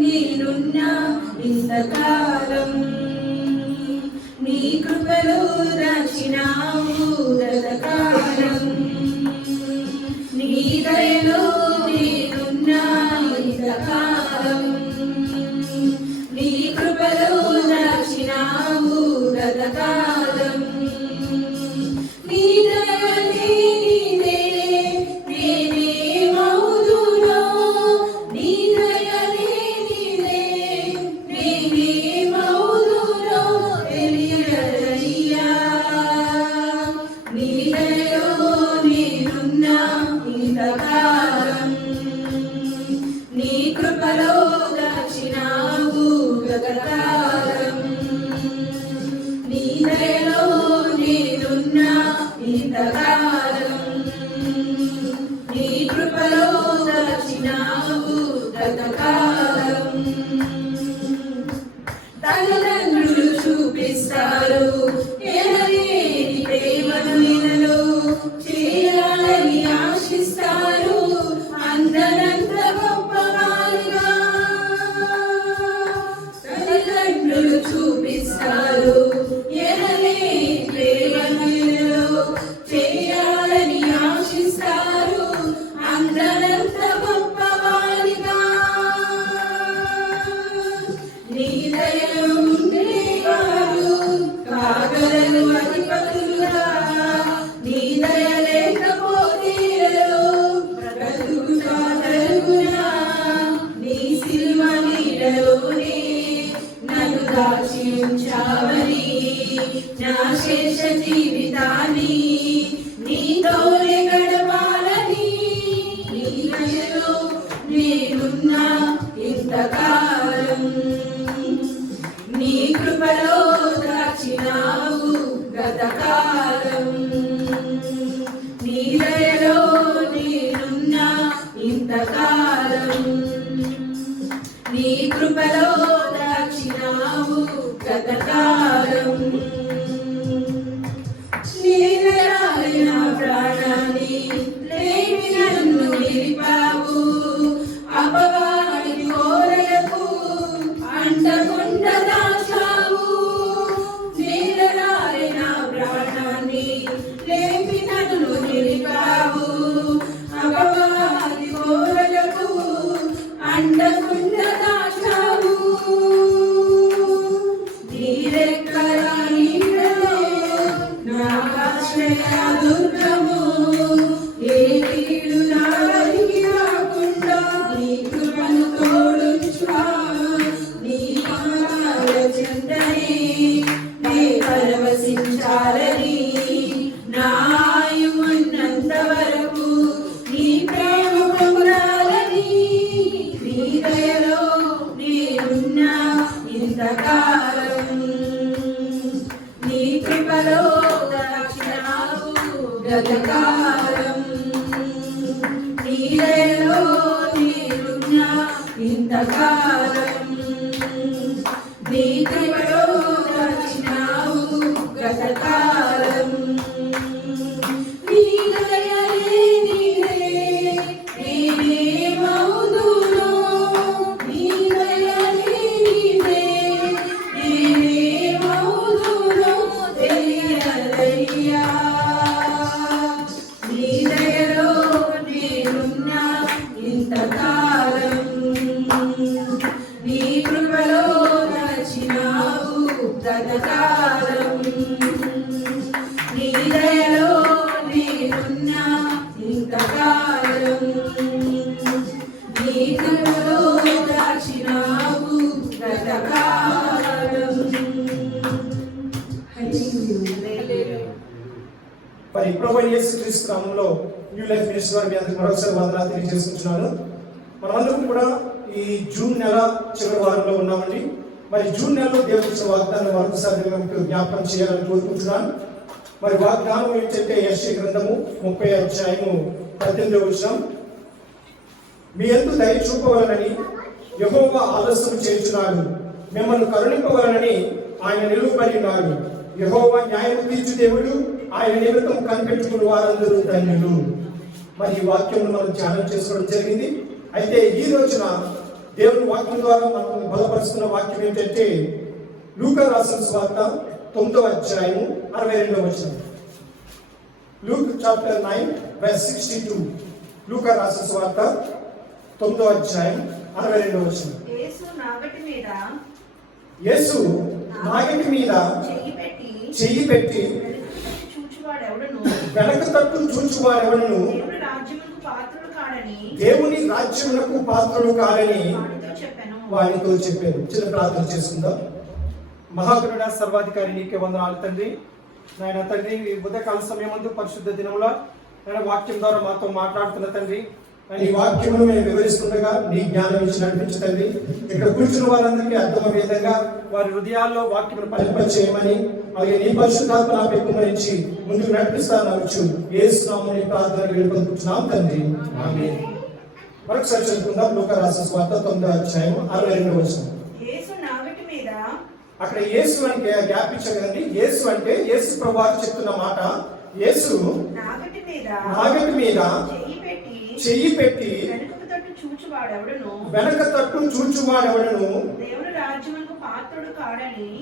నేనున్నా ఇంతకాలం నీ కృపలో దాచినావు గతకాలం నీ దయలో నేనున్నా ఇంతకాలం నీ కృపలో దాచినావు గతకాలం నీ దయలే నీ కృపలో దాచినావు గతకాలం నీ దయలో నేనున్నా ఇంతకాలం నీ కృపలో దాచినావు గతకాలం తల్లిదండ్రులు చూపిస్తారు ఎనలేని ప్రేమను నిన్ను చేయాలని ఆశిస్తారు అందనంత గొప్పవారిగా తల్లిదండ్రులు చూపిస్తారు ఎనలేని ప్రేమను నిన్ను చేయాలని ఆశిస్తారు అందనంత గొప్పవారిగా నీ దయలో ఉండేవారు కాగలను అధిపతులుగా నీ దయ లేకపోతే బ్రతుకుతా జరుగునా నీ సిలువ నీడలోనే నన్ను దాచి ఉంచావని నా శేష జీవితాన్ని నీతోనే గడపాలని నీ దయలో నేనున్నా ఇంతకాలం నీ కృపలో దాచినావు గతకాలం నీ దయలో నేనున్నా ఇంతకాలం నీ కృపలో దాచినావు గతకాలం నీ దయాలే నా ప్రాణాన్ని లేని నన్ను నిలిపావు అపవాది కోరలకు అంటకుండా దాచావు నీ దయాలే నా ప్రాణాన్ని లేని నన్ను నిలిపావు అపవాది కోరలకు అంటకుండా దాచావు నీ రెక్కల నీడలో నా ఆశ్రయ దుర్గము ఏ కీడు నా వరికి రాకుండా నీ కృపను తోడుంచువా నీ పాదాల చెంతనే నే పరవశించాలని నా ఆయువున్నంత వరకు నీ ప్రేమ పొందాలని నీ దయలో నేనున్నా ఇంతకాలం నీ కృపలో దాచినావు గతకాలం నీ దయలో నేనున్నా ఇంతకాలం నీ కృపలో దాచినావు గతకాలం నీ దయలే నేనేమవుదునో నీ దయలే నేనేమవుదునో తెలియదయ్యా నీ దయలో నేనున్నా ఇంతకాలం నీ కృపలో దాచినావు గతకాలం నీ దయలో నేనున్నా ఇంతకాలం నీ కృపలో దాచినావు గతకాలం. మరి ప్రభువైన యేసుక్రీస్తు నామములో న్యూ లైఫ్ మినిస్ట్రీ వారి మీ అందరికీ మరొకసారి వందనాలు తెలియజేస్తున్నాను. మనమందరం కూడా ఈ జూన్ నెల చివరి వారంలో ఉన్నామండి. మరి జూన్ నెలలో దేవుడు ఇచ్చిన వాగ్దానం మరొకసారి జ్ఞాపకం చేయాలని కోరుకుంటున్నాను. మరి వాగ్దానం ఏంటంటే యెషయా గ్రంథము 30 అధ్యాయము 18వ వచనం, మీ యందు దయ చూపవలనని యెహోవా ఆలస్యం చేయుచున్నాడు, మిమ్మల్ని కరుణింపవలనని ఆయన నిలువబడి ఉన్నాడు. యెహోవా న్యాయం తీర్చు దేవుడు, ఆయన నిమిత్తం కనిపెట్టుకుని వారందరూ ధన్యులు. మరి ఈ వాక్యం మనం ధ్యానం చేసుకోవడం జరిగింది. అయితే ఈ రోజున దేవుని వాక్యం ద్వారా మనం బలపరుస్తున్న వాక్యం ఏంటంటే లూకా రాసిన సువార్త 9వ అధ్యాయము 62వ వచనం. Luke chapter 9:62. లూకా రాసిన సువార్త 9వ అధ్యాయం 62వ వచనం. యేసు నాగటి మీద చెయ్యి పెట్టి వెనక తట్టు చూచువాడెవడును దేవుని రాజ్యమునకు పాత్రుడు కాడని వారితో చెప్పారు. చిన్న ప్రార్థన చేసుకుందాం. మహాగణుడ సర్వాధికారి నీకే వందనాలు తండ్రి. నాయన తండ్రి, ఈ ఉదయకాల సమయమందు పరిశుద్ధ దినముల ఆయన వాక్యం ద్వారా మాతో మాట్లాడుతున్న తండ్రి, ఈ వాక్యమును మేము వివరిస్తుండగా నీ జ్ఞానం ఇచ్చి నడిపించు తండ్రి. ఇక్కడ కూర్చున్న వారందరికీ అర్థమయ్యే విధంగా వారి హృదయాల్లో వాక్యమును ఫలింపచేయమని, అలాగే నీ పరిశుద్ధాత్మ నా పెక్కుమరించి ముందుకు నడిపిస్తానవచ్చు. యేసు నామమున ప్రార్థన వేడుకుంటున్నాం తండ్రి, ఆమేన్. మరొకసారి చదువుకుందాం. లూకా రాసిన సువార్త 9వ అధ్యాయం 62వ వచనం. అక్కడ యేసు అంటే గ్యాప్ ఇచ్చారు కదండి. యేసు అంటే యేసు ప్రభువు చెప్తున్న మాట. యేసు నాగటి మీద చెయ్యి పెట్టి వెనక తట్టు చూచువాడెవడును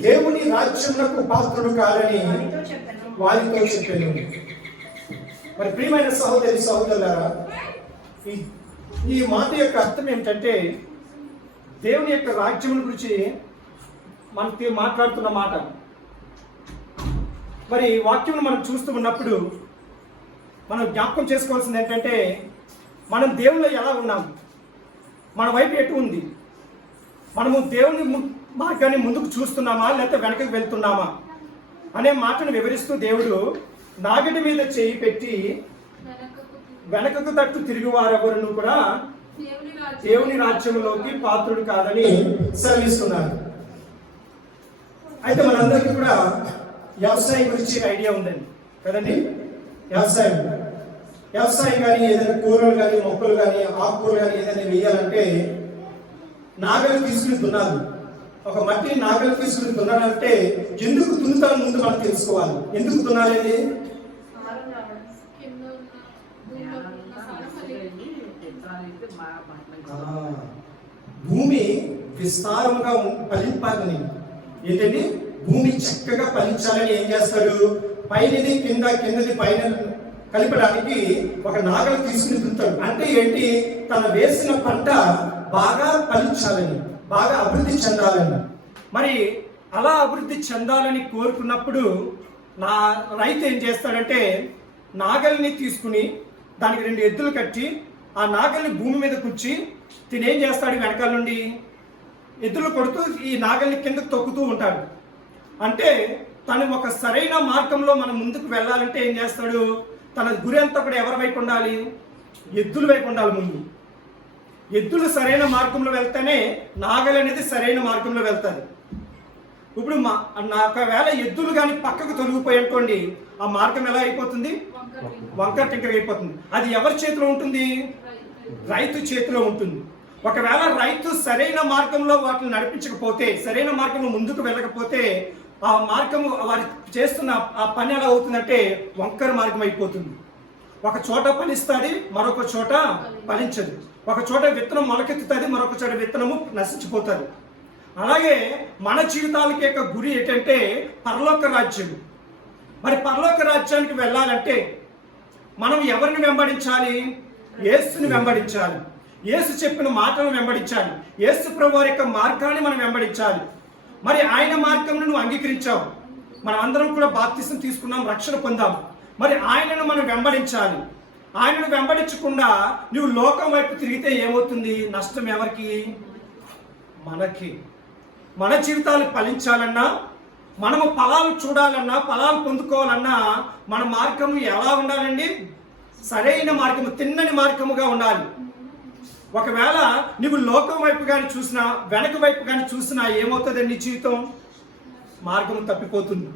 దేవుని రాజ్యమునకు పాత్రుడు కాడని వారితో చెప్పాను. మరి ప్రియమైన సహోదరి సహోదరులారా, ఈ మాట యొక్క అర్థం ఏంటంటే దేవుని యొక్క రాజ్యం గురించి మనకి మాట్లాడుతున్న మాట. మరి వాక్యం మనం చూస్తూ ఉన్నప్పుడు మనం జ్ఞాపకం చేసుకోవాల్సింది ఏంటంటే మనం దేవుళ్ళు ఎలా ఉన్నాం, మన వైపు ఎటు ఉంది, మనము దేవుని మార్గాన్ని ముందుకు చూస్తున్నామా లేకపోతే వెనకకు వెళ్తున్నామా అనే మాటను వివరిస్తూ దేవుడు నాగటి మీద చేయి పెట్టి వెనకకు తట్టు తిరిగి వారెవరును కూడా దేవుని రాజ్యంలోకి పాత్రుడు కాదని సెలవిస్తున్నారు. అయితే మనందరికీ కూడా వ్యవసాయం గురించి ఐడియా ఉందండి కదండి. వ్యవసాయం కానీ ఏదైనా కూరలు కానీ మొక్కలు కానీ ఆకుకూరలు కానీ ఏదైనా వేయాలంటే నాగలు తీసుకుని దున్నాలి. ఒక మట్టి నాగలు తీసుకుని దున్నాలంటే ఎందుకు దున్నుతాను ముందు మనం తెలుసుకోవాలి. ఎందుకు దున్నాలి అది? భూమి విస్తారంగా ఫలింపాలని, ఏంటండి భూమి చక్కగా ఫలించాలని ఏం చేస్తాడు, పైనది కింద కిందది పైన కలిపడానికి ఒక నాగలు తీసుకుని దున్నుతాడు. అంటే ఏంటి, తన వేసిన పంట బాగా ఫలించాలని, బాగా అభివృద్ధి చెందాలని. మరి అలా అభివృద్ధి చెందాలని కోరుకున్నప్పుడు నా రైతు ఏం చేస్తాడంటే నాగల్ని తీసుకుని దానికి 2 ఎద్దులు కట్టి ఆ నాగల్ని భూమి మీద కూర్చి తినేం చేస్తాడు, వెనకాల నుండి ఎద్దులు కొడుతూ ఈ నాగల్ని కిందకు తొక్కుతూ ఉంటాడు. అంటే తను ఒక సరైన మార్గంలో మనం ముందుకు వెళ్ళాలంటే ఏం చేస్తాడు, తన గురి అంతా కూడా ఎవరి వైపు ఉండాలి, ఎద్దుల వైపు ఉండాలి. ముందు ఎద్దులు సరైన మార్గంలో వెళ్తేనే నాగలి అనేది సరైన మార్గంలో వెళ్తారు. ఇప్పుడు ఒకవేళ ఎద్దులు కానీ పక్కకు తొలగిపోయి అనుకోండి, ఆ మార్గం ఎలా అయిపోతుంది, వంకర టింకర అయిపోతుంది. అది ఎవరి చేతిలో ఉంటుంది, రైతు చేతిలో ఉంటుంది. ఒకవేళ రైతు సరైన మార్గంలో వాటిని నడిపించకపోతే, సరైన మార్గంలో ముందుకు వెళ్ళకపోతే ఆ మార్గము వారి చేస్తున్న ఆ పని ఎలా అవుతుందంటే వంకర మార్గం అయిపోతుంది. ఒక చోట ఫలిస్తుంది, మరొక చోట ఫలించదు. ఒక చోట విత్తనం మొలకెత్తుతుంది, మరొక చోట విత్తనము నశించిపోతుంది. అలాగే మన జీవితాలకి యొక్క గురి ఏంటంటే పరలోక రాజ్యం. మరి పరలోక రాజ్యానికి వెళ్ళాలంటే మనం ఎవరిని వెంబడించాలి, యేసుని వెంబడించాలి. యేసు చెప్పిన మాటలను వెంబడించాలి. యేసు ప్రభువు యొక్క మార్గాన్ని మనం వెంబడించాలి. మరి ఆయన మార్గంను నువ్వు అంగీకరించావు, మనం అందరం కూడా బాప్తిసం తీసుకున్నాం, రక్షణ పొందాం. మరి ఆయనను మనం వెంబడించాలి. ఆయనను వెంబడించకుండా నువ్వు లోకం వైపు తిరిగితే ఏమవుతుంది, నష్టం ఎవరికి, మనకి. మన జీవితాలు ఫలించాలన్నా, మనము ఫలాలు చూడాలన్నా, ఫలాలు పొందుకోవాలన్నా మన మార్గము ఎలా ఉండాలండి, సరైన మార్గము, తిన్నని మార్గముగా ఉండాలి. ఒకవేళ నువ్వు లోకం వైపు కానీ చూసినా, వెనక వైపు కానీ చూసినా ఏమవుతుంది, నీ జీవితం మార్గం తప్పిపోతుంది.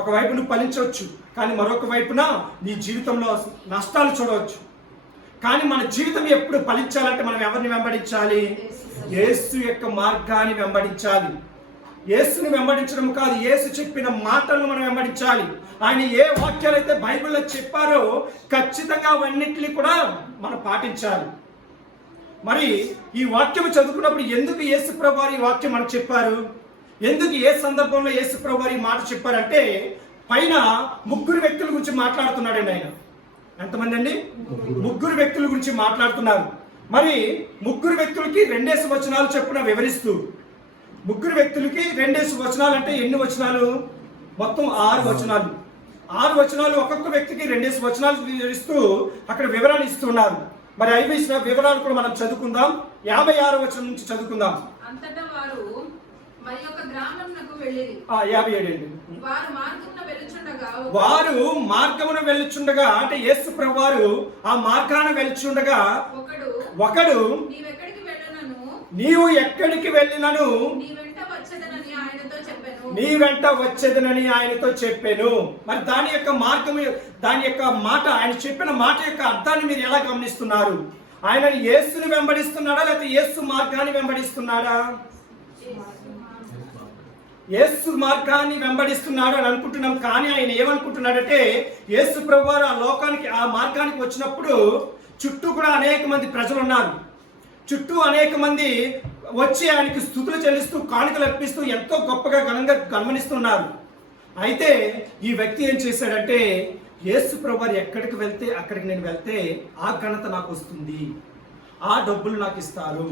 ఒకవైపు నువ్వు ఫలించవచ్చు, కానీ మరొక వైపున నీ జీవితంలో నష్టాలు చూడవచ్చు. కానీ మన జీవితం ఎప్పుడు ఫలించాలంటే మనం ఎవరిని వెంబడించాలి? యేసు యొక్క మార్గాన్ని వెంబడించాలి. యేసుని వెంబడించడం కాదు, యేసు చెప్పిన మాటలను మనం వెంబడించాలి. ఆయన ఏ వాక్యాలు అయితే బైబిల్లో చెప్పారో ఖచ్చితంగా అవన్నిటిని కూడా మనం పాటించాలి. మరి ఈ వాక్యం చదువుకున్నప్పుడు ఎందుకు యేసు ప్రభువారు ఈ వాక్యం మనకు చెప్పారు? ఎందుకు ఏ సందర్భంలో యేసు ప్రభువారు ఈ మాట చెప్పారంటే, పైన ముగ్గురు వ్యక్తుల గురించి మాట్లాడుతున్నాడండి ఆయన. ఎంతమంది అండి? ముగ్గురు వ్యక్తుల గురించి మాట్లాడుతున్నారు. మరి ముగ్గురు వ్యక్తులకి 2 వచనాలు చెప్పున వివరిస్తూ, ముగ్గురు వ్యక్తులకి 2 వచనాలు అంటే ఎన్ని వచనాలు? మొత్తం 6 వచనాలు. 6 వచనాలు ఒక్కొక్క వ్యక్తికి 2 వచనాలు వివరిస్తూ అక్కడ వివరణ ఇస్తున్నారు. మరి 5 వివరాలు కూడా మనం చదువుకుందాం. 56 వచనం నుంచి చదువుకుందాం. అంతటా వారు మరి ఒక గ్రామమునకు వెళ్ళిరి. 57 అండి. వారు మార్గమున వెళ్ళుచుండగా అంటే యేసు ప్రభువారు ఆ మార్గాన వెళ్ళుచుండగా ఒకడు నీవు ఎక్కడికి వెళ్ళినను నీ వెంట వచ్చేదనని ఆయనతో చెప్పాను. మరి దాని యొక్క మార్గము, దాని యొక్క మాట, ఆయన చెప్పిన మాట యొక్క అర్థాన్ని మీరు ఎలా గమనిస్తున్నారు? ఆయన యేసుని వెంబడిస్తున్నాడా లేకపోతే యేసు మార్గాన్ని వెంబడిస్తున్నాడా? యేసు మార్గాన్ని వెంబడిస్తున్నాడు అని అనుకుంటున్నాం. కానీ ఆయన ఏమనుకుంటున్నాడంటే, యేసు ప్రభువారు ఆ లోకానికి, ఆ మార్గానికి వచ్చినప్పుడు చుట్టూ కూడా అనేక మంది ప్రజలు ఉన్నారు. చుట్టూ అనేక మంది వచ్చి ఆయనకి స్తుతులు చెల్లిస్తూ కానుకలు అర్పిస్తూ ఎంతో గొప్పగా ఘనంగా గమనిస్తున్నారు. అయితే ఈ వ్యక్తి ఏం చేశాడంటే, యేసు ప్రభువారు ఎక్కడికి వెళ్తే అక్కడికి నేను వెళ్తే ఆ ఘనత నాకు వస్తుంది, ఆ డబ్బులు నాకు ఇస్తారు,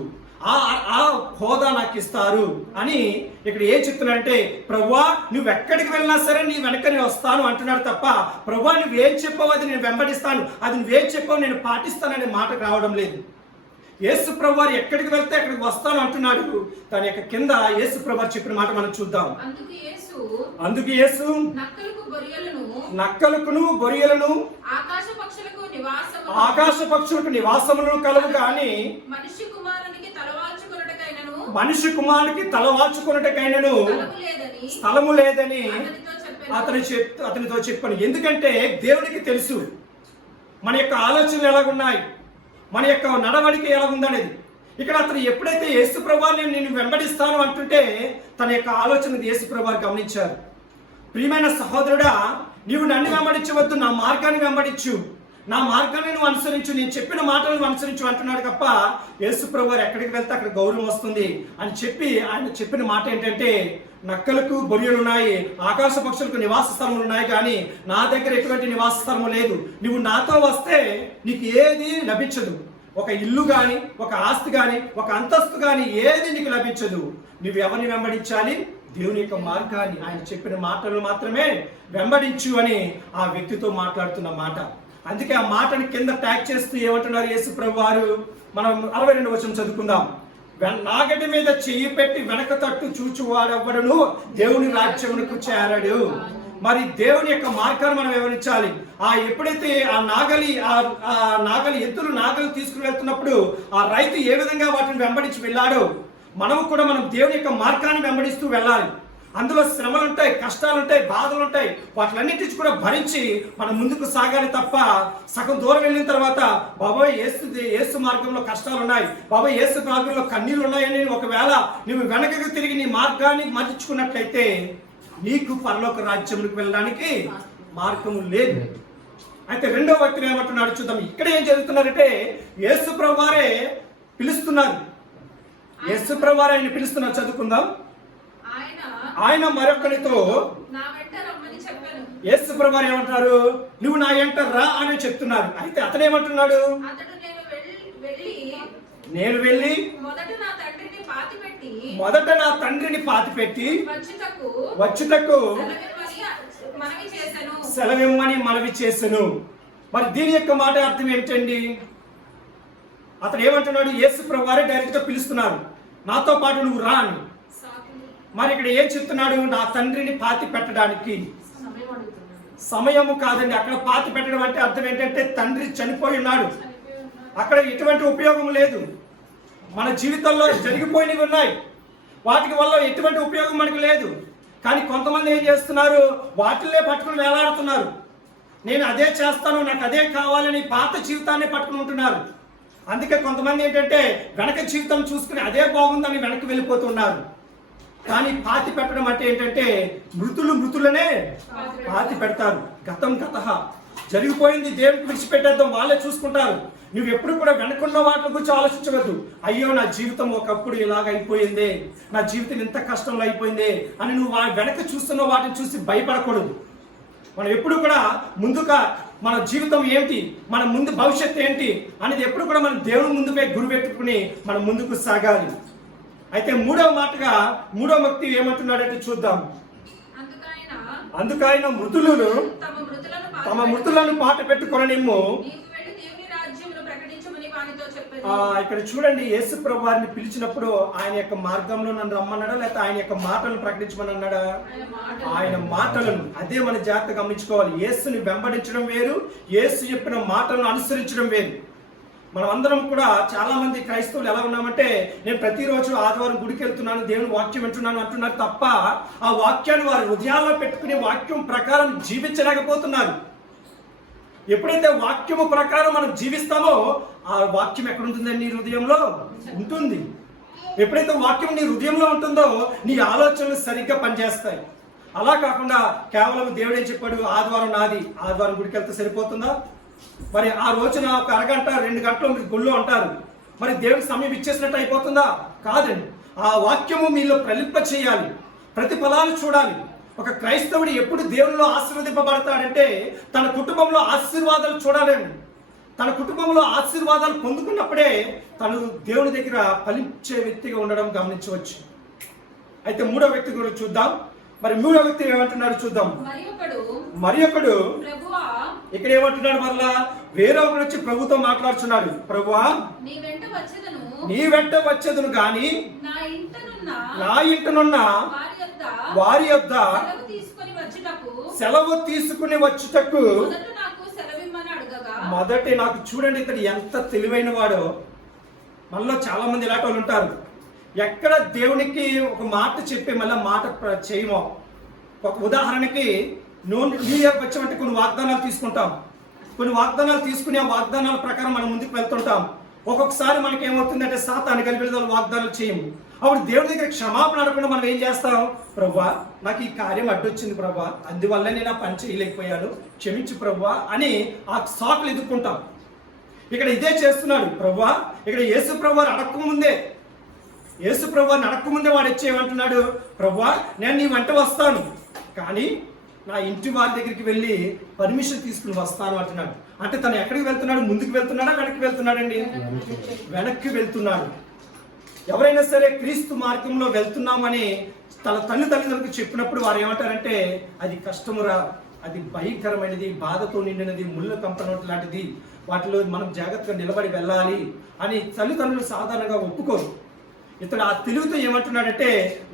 ఆ హోదా నాకు ఇస్తారు అని ఇక్కడ ఏం చెప్తున్నాడంటే, ప్రభువా నువ్వు ఎక్కడికి వెళ్ళినా సరే నీ వెనక నేను వస్తాను అంటున్నాడు తప్ప, ప్రభువా నువ్వేం చెప్పావు అది నేను వెంబడిస్తాను, అది నువ్వేం చెప్పావు నేను పాటిస్తాననే మాట రావడం లేదు. యేసు ప్రభువారు ఎక్కడికి వెళ్తే అక్కడికి వస్తాను అంటున్నాడు. దాని యొక్క కింద యేసు ప్రభువారు చెప్పిన మాట మనం చూద్దాం. అందుకు యేసు నక్కలకును గొరియలను ఆకాశ పక్షులకు నివాసములను కలవు గాని మనిషి కుమారునికి తలవాల్చుకున్నటకైనను స్థలము లేదని అతనితో చెప్పాను. ఎందుకంటే దేవునికి తెలుసు మన యొక్క ఆలోచనలు ఎలాగున్నాయి, మన యొక్క నడవడిక ఎలా ఉందనేది. ఇక్కడ అతను ఎప్పుడైతే యేసు ప్రభువారిని నేను వెంబడిస్తాను అంటుంటే తన యొక్క ఆలోచన యేసు ప్రభువారు గమనించారు. ప్రియమైన సహోదరుడా, నీవు నన్ను వెంబడించవద్దు, నా మార్గాన్ని వెంబడించు, నా మార్గాన్ని నువ్వు అనుసరించు, నేను చెప్పిన మాటలను అనుసరించు అంటున్నాడు తప్ప, యేసు ప్రభువారు ఎక్కడికి వెళ్తే అక్కడ గౌరవం వస్తుంది అని చెప్పి ఆయన చెప్పిన మాట ఏంటంటే, నక్కలకు బొరియలు ఉన్నాయి, ఆకాశ పక్షులకు నివాస స్థలములు ఉన్నాయి, కానీ నా దగ్గర ఎటువంటి నివాస స్థలము లేదు. నువ్వు నాతో వస్తే నీకు ఏది లభించదు. ఒక ఇల్లు కానీ, ఒక ఆస్తి కానీ, ఒక అంతస్తు కానీ ఏది నీకు లభించదు. నువ్వు ఎవరిని వెంబడించాలి? దేవుని యొక్క మార్గాన్ని, ఆయన చెప్పిన మాటలు మాత్రమే వెంబడించు అని ఆ వ్యక్తితో మాట్లాడుతున్న మాట. అందుకే ఆ మాటని కింద ట్యాగ్ చేస్తూ ఏమంటున్నారు యేసు ప్రభువారు? మనం 62వ వచనం చదువుకుందాం. నాగటి మీద చెయ్యి పెట్టి వెనక తట్టు చూచువాడెవ్వడును దేవుని రాజ్యమునకు చేరడు. మరి దేవుని యొక్క మార్గాన్ని మనం వివరించాలి. ఎప్పుడైతే ఆ నాగలి ఎద్దులు నాగలి తీసుకుని వెళ్తున్నప్పుడు ఆ రైతు ఏ విధంగా వాటిని వెంబడించి వెళ్ళాడో, మనం దేవుని యొక్క మార్గాన్ని వెంబడిస్తూ వెళ్ళాలి. అందులో శ్రమలు ఉంటాయి, కష్టాలు ఉంటాయి, బాధలు ఉంటాయి, వాటిలన్నింటి కూడా భరించి మనం ముందుకు సాగాలి తప్ప, సగం దూరం వెళ్ళిన తర్వాత బాబాయ్ యేసు మార్గంలో కష్టాలు ఉన్నాయి, బాబాయ్ యేసు మార్గంలో కన్నీళ్ళు ఉన్నాయని ఒకవేళ నువ్వు వెనకకు తిరిగి నీ మార్గాన్ని మర్చుకున్నట్లయితే నీకు పరలోక రాజ్యంలోకి వెళ్ళడానికి మార్గము లేదు. అయితే రెండో వ్యక్తిని ఏమంటున్నాడు చూద్దాం. ఇక్కడ ఏం జరుగుతున్నారంటే, యేసు ప్రభువారే పిలుస్తున్నారు. యేసు ప్రభువారే ఆయన పిలుస్తున్నారు. చదువుకుందాం. ఆయన మరొకరితో యేసు ప్రభువారు ఏమంటున్నారు? నువ్వు నా వెంట రా అని చెప్తున్నారు. అయితే అతను ఏమంటున్నాడు? నేను వెళ్ళి మొదట నా తండ్రిని పాతిపెట్టి వచ్చుటకు సెలవిమ్మని మనవి చేసెను. మరి దీని యొక్క మాట అర్థం ఏమిటండి? అతను ఏమంటున్నాడు? యేసు ప్రభువారే డైరెక్ట్ గా పిలుస్తున్నారు, నాతో పాటు నువ్వు రా అని. మరి ఇక్కడ ఏం చెప్తున్నాడు? నా తండ్రిని పాతి పెట్టడానికి సమయము కాదండి. అక్కడ పాతి పెట్టడం అంటే అర్థం ఏంటంటే తండ్రి చనిపోయి ఉన్నాడు, అక్కడ ఎటువంటి ఉపయోగం లేదు. మన జీవితంలో జరిగిపోయినవి ఉన్నాయి, వాటికి వల్ల ఎటువంటి ఉపయోగం మనకు లేదు. కానీ కొంతమంది ఏం చేస్తున్నారు? వాటిల్లే పట్టుకుని వేలాడుతున్నారు. నేను అదే చేస్తాను, నాకు అదే కావాలని పాత జీవితాన్ని పట్టుకుని ఉంటున్నారు. అందుకే కొంతమంది ఏంటంటే వెనక జీవితం చూసుకుని అదే బాగుందని వెనక్కి వెళ్ళిపోతున్నారు. కానీ పాతి పెట్టడం అంటే ఏంటంటే మృతులనే పాతి పెడతారు. గతం గతః, జరిగిపోయింది దేవునికి విడిచిపెట్టేద్దాం, వాళ్ళే చూసుకుంటారు. నువ్వు ఎప్పుడు కూడా వెనకున్న వాటి గురించి ఆలోచించవద్దు. అయ్యో నా జీవితం ఒకప్పుడు ఇలాగ అయిపోయిందే, నా జీవితం ఇంత కష్టంలో అయిపోయిందే అని నువ్వు వెనక చూస్తున్న వాటిని చూసి భయపడకూడదు. మనం ఎప్పుడు కూడా ముందుగా మన జీవితం ఏంటి, మన ముందు భవిష్యత్తు ఏంటి అనేది ఎప్పుడు కూడా మనం దేవుని ముందుపై గురి పెట్టుకుని మనం ముందుకు సాగాలి. అయితే మూడవ వ్యక్తి ఏమంటున్నాడంటే చూద్దాం. అందుకైన మృతులను తమ మృతులను పాట పెట్టుకొననిమ్ము. ఇక్కడ చూడండి, యేసు ప్రభు వారిని పిలిచినప్పుడు ఆయన యొక్క మార్గంలో నన్ను రమ్మన్నాడా, లేకపోతే ఆయన యొక్క మాటలను ప్రకటించమని అన్నాడా? ఆయన మాటలను. అదే మన జాగ్రత్తగా గమనించుకోవాలి. యేసుని వెంబడించడం వేరు, యేసు చెప్పిన మాటలను అనుసరించడం వేరు. మనం అందరం కూడా చాలా మంది క్రైస్తవులు ఎలా ఉన్నామంటే, నేను ప్రతిరోజు ఆదివారం గుడికి వెళ్తున్నాను, దేవుని వాక్యం వింటున్నాను అంటున్నారు తప్ప ఆ వాక్యాన్ని వారి హృదయాల్లో పెట్టుకుని వాక్యం ప్రకారం జీవించలేకపోతున్నారు. ఎప్పుడైతే వాక్యము ప్రకారం మనం జీవిస్తామో ఆ వాక్యం ఎక్కడ ఉంటుందండి? నీ హృదయంలో ఉంటుంది. ఎప్పుడైతే వాక్యం నీ హృదయంలో ఉంటుందో నీ ఆలోచనలు సరిగ్గా పనిచేస్తాయి. అలా కాకుండా కేవలం దేవుడే చెప్పాడు ఆదివారం నాది, ఆదివారం గుడికి వెళ్తే సరిపోతుందా? మరి ఆ రోజున ఒక అరగంట 2 గంటలు మీరు గుళ్ళో ఉంటారు, మరి దేవుడికి సమయం ఇచ్చేసినట్టు అయిపోతుందా? కాదండి. ఆ వాక్యము మీలో ప్రలింప చేయాలి, ప్రతిఫలాలు చూడాలి. ఒక క్రైస్తవుడు ఎప్పుడు దేవునిలో ఆశీర్వదింపబడతాడంటే తన కుటుంబంలో ఆశీర్వాదాలు చూడాలండి. తన కుటుంబంలో ఆశీర్వాదాలు పొందుకున్నప్పుడే తను దేవుని దగ్గర ఫలించే వ్యక్తిగా ఉండడం గమనించవచ్చు. అయితే మూడో వ్యక్తి గురించి చూద్దాం. మరి మూడో వ్యక్తి ఏమంటున్నాడు చూద్దాం. మరి ఒకడు ఇక్కడ ఏమంటున్నాడు? మరలా వేరే ఒకడు వచ్చి ప్రభుతో మాట్లాడుతున్నాడు. ప్రభువా, నీ వెంట వచ్చేదును గాని నా ఇంటనున్న వారి యొద్ద సెలవు తీసుకుని వచ్చుటకు మొదటి నాకు. చూడండి ఇతడు ఎంత తెలివైన వాడో. మనలో చాలా మంది ఇలాంటి వాళ్ళు ఉంటారు. ఎక్కడ దేవునికి ఒక మాట చెప్పి మళ్ళీ మాట చేయమో. ఒక ఉదాహరణకి న్యూ ఇయర్ వచ్చామంటే కొన్ని వాగ్దానాలు తీసుకుంటాం. కొన్ని వాగ్దానాలు తీసుకుని ఆ వాగ్దానాల ప్రకారం మనం ముందుకు వెళ్తుంటాం. ఒక్కొక్కసారి మనకి ఏమవుతుందంటే సాతాను కలిపి వాగ్దానాలు చేయము. అప్పుడు దేవుడి దగ్గర క్షమాపణ అడగకుండా మనం ఏం చేస్తాం? ప్రభువా, నాకు ఈ కార్యం అడ్డొచ్చింది ప్రభువా, అందువల్ల నేను ఆ పని చేయలేకపోయాను, క్షమించు ప్రభువా అని ఆ సాకులు ఎదుర్కొంటాం. ఇక్కడ ఇదే చేస్తున్నాడు ప్రభువా. ఇక్కడ యేసు ప్రభువారు యేసు ప్రభువారిని అడగకముందే వాడు వచ్చి ఏమంటున్నాడు? ప్రభువా, నేను నీ వెంట వస్తాను, కానీ నా ఇంటి వారి దగ్గరికి వెళ్ళి పర్మిషన్ తీసుకుని వస్తాను అంటున్నాడు. అంటే తను ఎక్కడికి వెళ్తున్నాడు? ముందుకు వెళ్తున్నాడా, వెనక్కి వెళ్తున్నాడండి? వెనక్కి వెళ్తున్నాడు. ఎవరైనా సరే క్రీస్తు మార్గంలో వెళ్తున్నామని తన తల్లిదండ్రులకు చెప్పినప్పుడు వారు ఏమంటారంటే అది కష్టమురా, అది భయంకరమైనది, బాధతో నిండినది, ముళ్ళ కంపనోటి లాంటిది, వాటిలో మనం జాగ్రత్తగా నిలబడి వెళ్ళాలి అని తల్లిదండ్రులు సాధారణంగా ఒప్పుకోరు. ఇతడు ఆ తెలివితో ఏమంటున్నాడంటే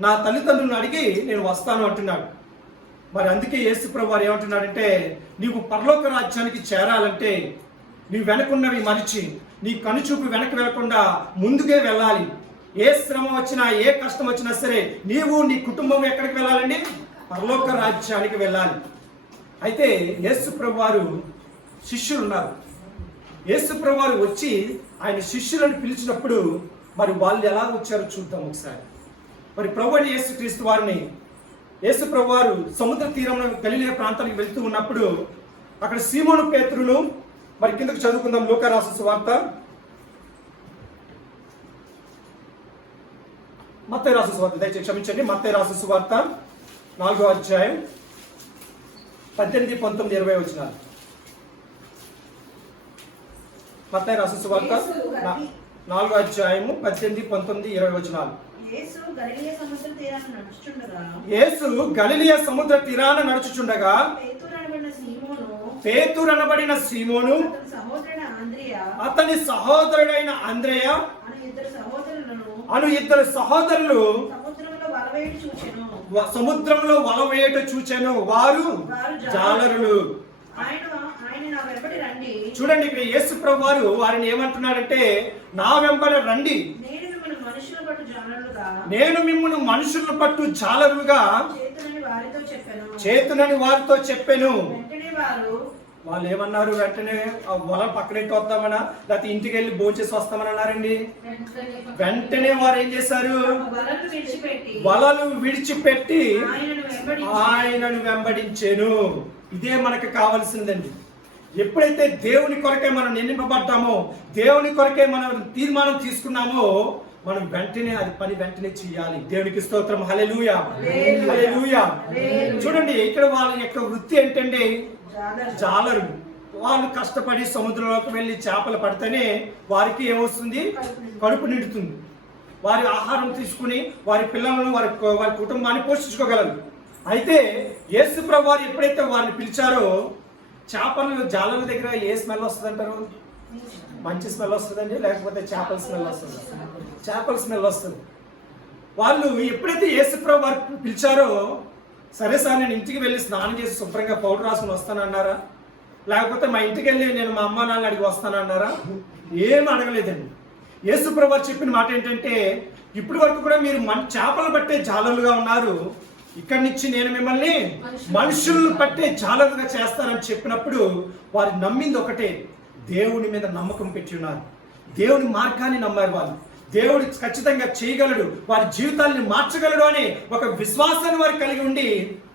నా తల్లిదండ్రులను అడిగి నేను వస్తాను అంటున్నాడు. మరి అందుకే యేసు ప్రభు వారు ఏమంటున్నాడంటే నీవు పరలోక రాజ్యానికి చేరాలంటే నీ వెనకున్నవి మరిచి నీ కనుచూపు వెనక్కి వెళ్లకుండా ముందుకే వెళ్ళాలి. ఏ శ్రమ వచ్చినా, ఏ కష్టం వచ్చినా సరే నీవు నీ కుటుంబం ఎక్కడికి వెళ్ళాలండి? పరలోక రాజ్యానికి వెళ్ళాలి. అయితే యేసు ప్రభు వారు శిష్యులు ఉన్నారు. యేసు ప్రభు వారు వచ్చి ఆయన శిష్యులను పిలిచినప్పుడు మరి వాళ్ళు ఎలా వచ్చారో చూద్దాం ఒకసారి. మరి ప్రభు అని యేసు ప్రభు వారు సముద్ర తీరంలో గలిలయ ప్రాంతానికి వెళ్తూ ఉన్నప్పుడు అక్కడ సీమోను పేతురును, మరి కిందకు చదువుకుందాం లూకా రాసిన సువార్త, మత్తయి రాసిన సువార్త, దయచేసి క్షమించండి, మత్తయి రాసిన సువార్త 4వ అధ్యాయం 18, 19, 20 వచనాలు. మత్తయి రాసిన సువార్త 4వ అధ్యాయము 18, 19, 20 వచనాలు. యేసు గలిలయ సముద్ర తీరాన నడుచుచుండగా పేతురు అనబడిన సీమోను అతని సహోదరుడైన అంద్రేయ అను ఇద్దరు సహోదరులు సముద్రంలో వల వేయుట చూచెను. వారు జాలరులు. చూడండి ఇక్కడ యేసు ప్రభు వారు వారిని ఏమంటున్నారంటే నా వెంబడి రండి, నేను మిమ్మల్ని మనుషులను పట్టు జాలరులుగా చేతునని వారితో చెప్పాను. వాళ్ళు ఏమన్నారు? వెంటనే ఆ వల పక్కనెట్టి వస్తామనా, లేకపోతే ఇంటికి వెళ్ళి భోంచేసి వస్తామని అన్నారండి. వెంటనే వారు ఏం చేశారు? వలలు విడిచిపెట్టి ఆయనను వెంబడించెను. ఇదే మనకు కావలసిందండి. ఎప్పుడైతే దేవుని కొరకే మనం నిందింపబడ్డామో, దేవుని కొరకే మనం తీర్మానం తీసుకున్నామో, మనం వెంటనే అది పని వెంటనే చేయాలి. దేవునికి స్తోత్రం. హల్లెలూయా, హల్లెలూయా. చూడండి, ఇక్కడ వాళ్ళ యొక్క వృత్తి ఏంటంటే జాలరు. వాళ్ళు కష్టపడి సముద్రంలోకి వెళ్ళి చేపలు పడితేనే వారికి ఏమొస్తుంది? కడుపు నిండుతుంది. వారి ఆహారం తీసుకుని వారి పిల్లలను వారి కుటుంబాన్ని పోషించుకోగలరు. అయితే యేసు ప్రభువు వారు ఎప్పుడైతే వారిని పిలిచారో, చేపలు జాలల దగ్గర ఏ స్మెల్ వస్తుంది అంటారు? మంచి స్మెల్ వస్తుందండి, లేకపోతే చేపల స్మెల్ వస్తుంది? చేపల స్మెల్ వస్తుంది. వాళ్ళు ఎప్పుడైతే యేసు ప్రభువు వారు పిలిచారో, సరే సార్ నేను ఇంటికి వెళ్ళి స్నానం చేసి శుభ్రంగా పౌడర్ రాసుకుని వస్తానన్నారా? లేకపోతే మా ఇంటికి వెళ్ళి నేను మా అమ్మ నాన్న అడిగి వస్తానన్నారా? ఏం అడగలేదండి. యేసు ప్రభువు వారు చెప్పిన మాట ఏంటంటే, ఇప్పటి వరకు కూడా మీరు చేపలు పట్టే జాలలుగా ఉన్నారు, ఇక్కడి నుంచి నేను మిమ్మల్ని మనుషులను పట్టే జాలరుగా చేస్తానని చెప్పినప్పుడు వారు నమ్మింది ఒకటే, దేవుని మీద నమ్మకం పెట్టి ఉన్నారు. దేవుని మార్గాన్ని నమ్మారు. వాళ్ళు దేవుడు ఖచ్చితంగా చేయగలడు, వారి జీవితాన్ని మార్చగలడు అనే ఒక విశ్వాసాన్ని వారు కలిగి ఉండి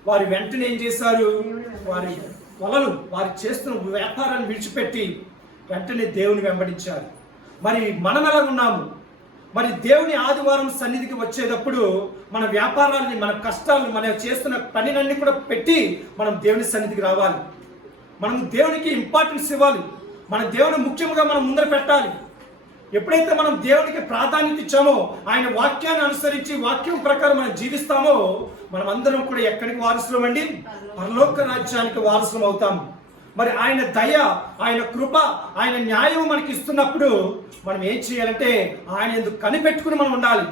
వారు వెంటనే ఏం చేశారు? వారి వలలు, వారు చేస్తున్న వ్యాపారాన్ని విడిచిపెట్టి వెంటనే దేవుని వెంబడించారు. మరి మనం ఎలా ఉన్నాము? మరి దేవుని ఆదివారం సన్నిధికి వచ్చేటప్పుడు మన వ్యాపారాన్ని, మన కష్టాలను, మనం చేస్తున్న పనినన్నీ కూడా పెట్టి మనం దేవుని సన్నిధికి రావాలి. మనం దేవునికి ఇంపార్టెన్స్ ఇవ్వాలి. మన దేవుని ముఖ్యంగా మనం ముందర పెట్టాలి. ఎప్పుడైతే మనం దేవునికి ప్రాధాన్యత ఇచ్చామో, ఆయన వాక్యాన్ని అనుసరించి వాక్యం ప్రకారం మనం జీవిస్తామో, మనం అందరం కూడా ఎక్కడికి వారసులం అండి? పరలోక రాజ్యానికి వారసులం అవుతాం. మరి ఆయన దయ, ఆయన కృప, ఆయన న్యాయం మనకి ఇస్తున్నప్పుడు మనం ఏం చేయాలంటే ఆయన ఎందుకు కనిపెట్టుకుని మనం ఉండాలి.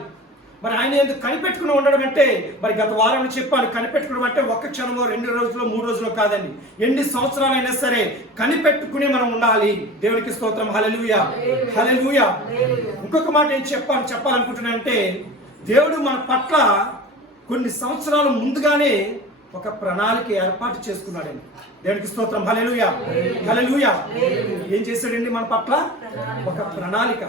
మరి ఆయన ఎందుకు కనిపెట్టుకుని ఉండడం అంటే, మరి గత వారంలో చెప్పాను, కనిపెట్టుకోవడం అంటే ఒక్క క్షణమో 2 రోజులు 3 రోజులు కాదండి, ఎన్ని సంవత్సరాలైనా సరే కనిపెట్టుకుని మనం ఉండాలి. దేవునికి స్తోత్రం. హల్లెలూయా, హల్లెలూయా. ఇంకొక మాట ఏం చెప్పాలనుకుంటున్నానంటే, దేవుడు మన పట్ల కొన్ని సంవత్సరాల ముందుగానే ఒక ప్రణాళిక ఏర్పాటు చేసుకున్నాడండి. దేవునికి స్తోత్రం. హల్లెలూయా, హల్లెలూయా. ఏం చేశాడండి మన పట్ల? ఒక ప్రణాళిక.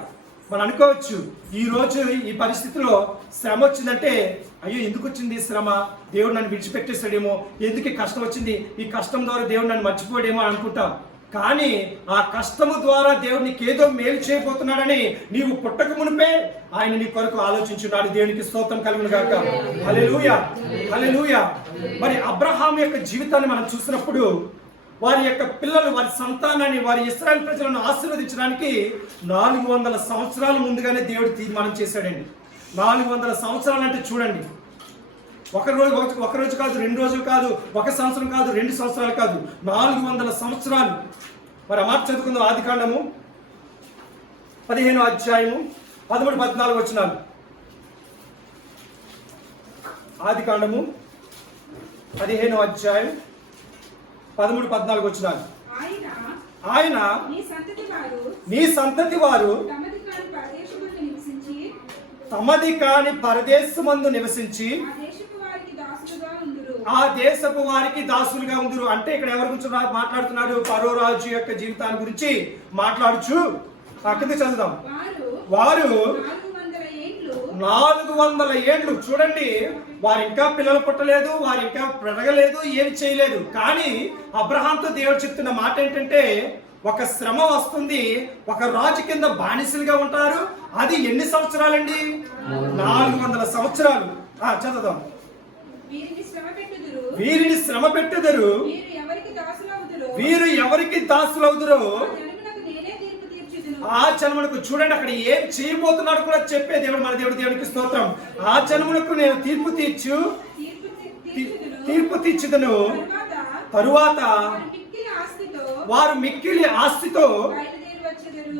మనం అనుకోవచ్చు, ఈ రోజు ఈ పరిస్థితిలో శ్రమ వచ్చిందంటే, అయ్యో ఎందుకు వచ్చింది ఈ శ్రమ? దేవుడు నన్ను విడిచిపెట్టేస్తాడేమో, ఎందుకు ఈ కష్టం వచ్చింది, ఈ కష్టం ద్వారా దేవుడు నన్ను మర్చిపోయాడేమో అనుకుంటాం. కానీ ఆ కష్టము ద్వారా దేవుడు నీకేదో మేలు చేయబోతున్నాడని నీవు పుట్టక మునిపే ఆయన నీ కొరకు ఆలోచించున్నాడు. దేవునికి స్తోత్రం కలుగును గాక. హల్లెలూయా, హల్లెలూయా. మరి అబ్రహాం యొక్క జీవితాన్ని మనం చూసినప్పుడు, వారి యొక్క పిల్లలు, వారి సంతానాన్ని, వారి ఇశ్రాయేలు ప్రజలను ఆశీర్వదించడానికి 400 సంవత్సరాల ముందుగానే దేవుడు తీర్మానం చేశాడండి. 400 సంవత్సరాలు అంటే చూడండి, ఒక రోజు కాదు, 2 రోజులు కాదు, 1 సంవత్సరం కాదు, 2 సంవత్సరాలు కాదు, 400 సంవత్సరాలు. మరి ఆ మాట చదువుకుందాం. ఆదికాండము 15వ అధ్యాయము 13-14 వచనాలు. ఆదికాండము 15వ అధ్యాయం 13-14 వచనాలు. ఆయన నీ సంతతి వారు తమది కాని పరదేశమందు నివసించి ఆ దేశపు వారికి దాసులుగా ఉందురు. అంటే ఇక్కడ ఎవరి గురించి మాట్లాడుతున్నాడు? ఫరో రాజు యొక్క జీవితాన్ని గురించి మాట్లాడుచు కింద చదువుదాం. వారు 400 ఏండ్లు. చూడండి, వారు ఇంకా పిల్లలు పుట్టలేదు, వారు ఇంకా పెరగలేదు, ఏమి చేయలేదు. కానీ అబ్రహాంతో దేవుడు చెప్తున్న మాట ఏంటంటే, ఒక శ్రమ వస్తుంది, ఒక రాజు కింద బానిసలుగా ఉంటారు. అది ఎన్ని సంవత్సరాలండి? 400 సంవత్సరాలు. చదువుదాం. వీరిని శ్రమ పెట్టుదురు, వీరు ఎవరికి దాసులవుదురో ఆ జన్మలకు. చూడండి, అక్కడ ఏం చేయబోతున్నాడు కూడా చెప్పే దేవుడు, మన దేవుడు. దేవుడికి స్తోత్రం. ఆ జన్మలకు నేను తీర్పు తీర్చుదును. తరువాత వారు మిక్కిలి ఆస్తితో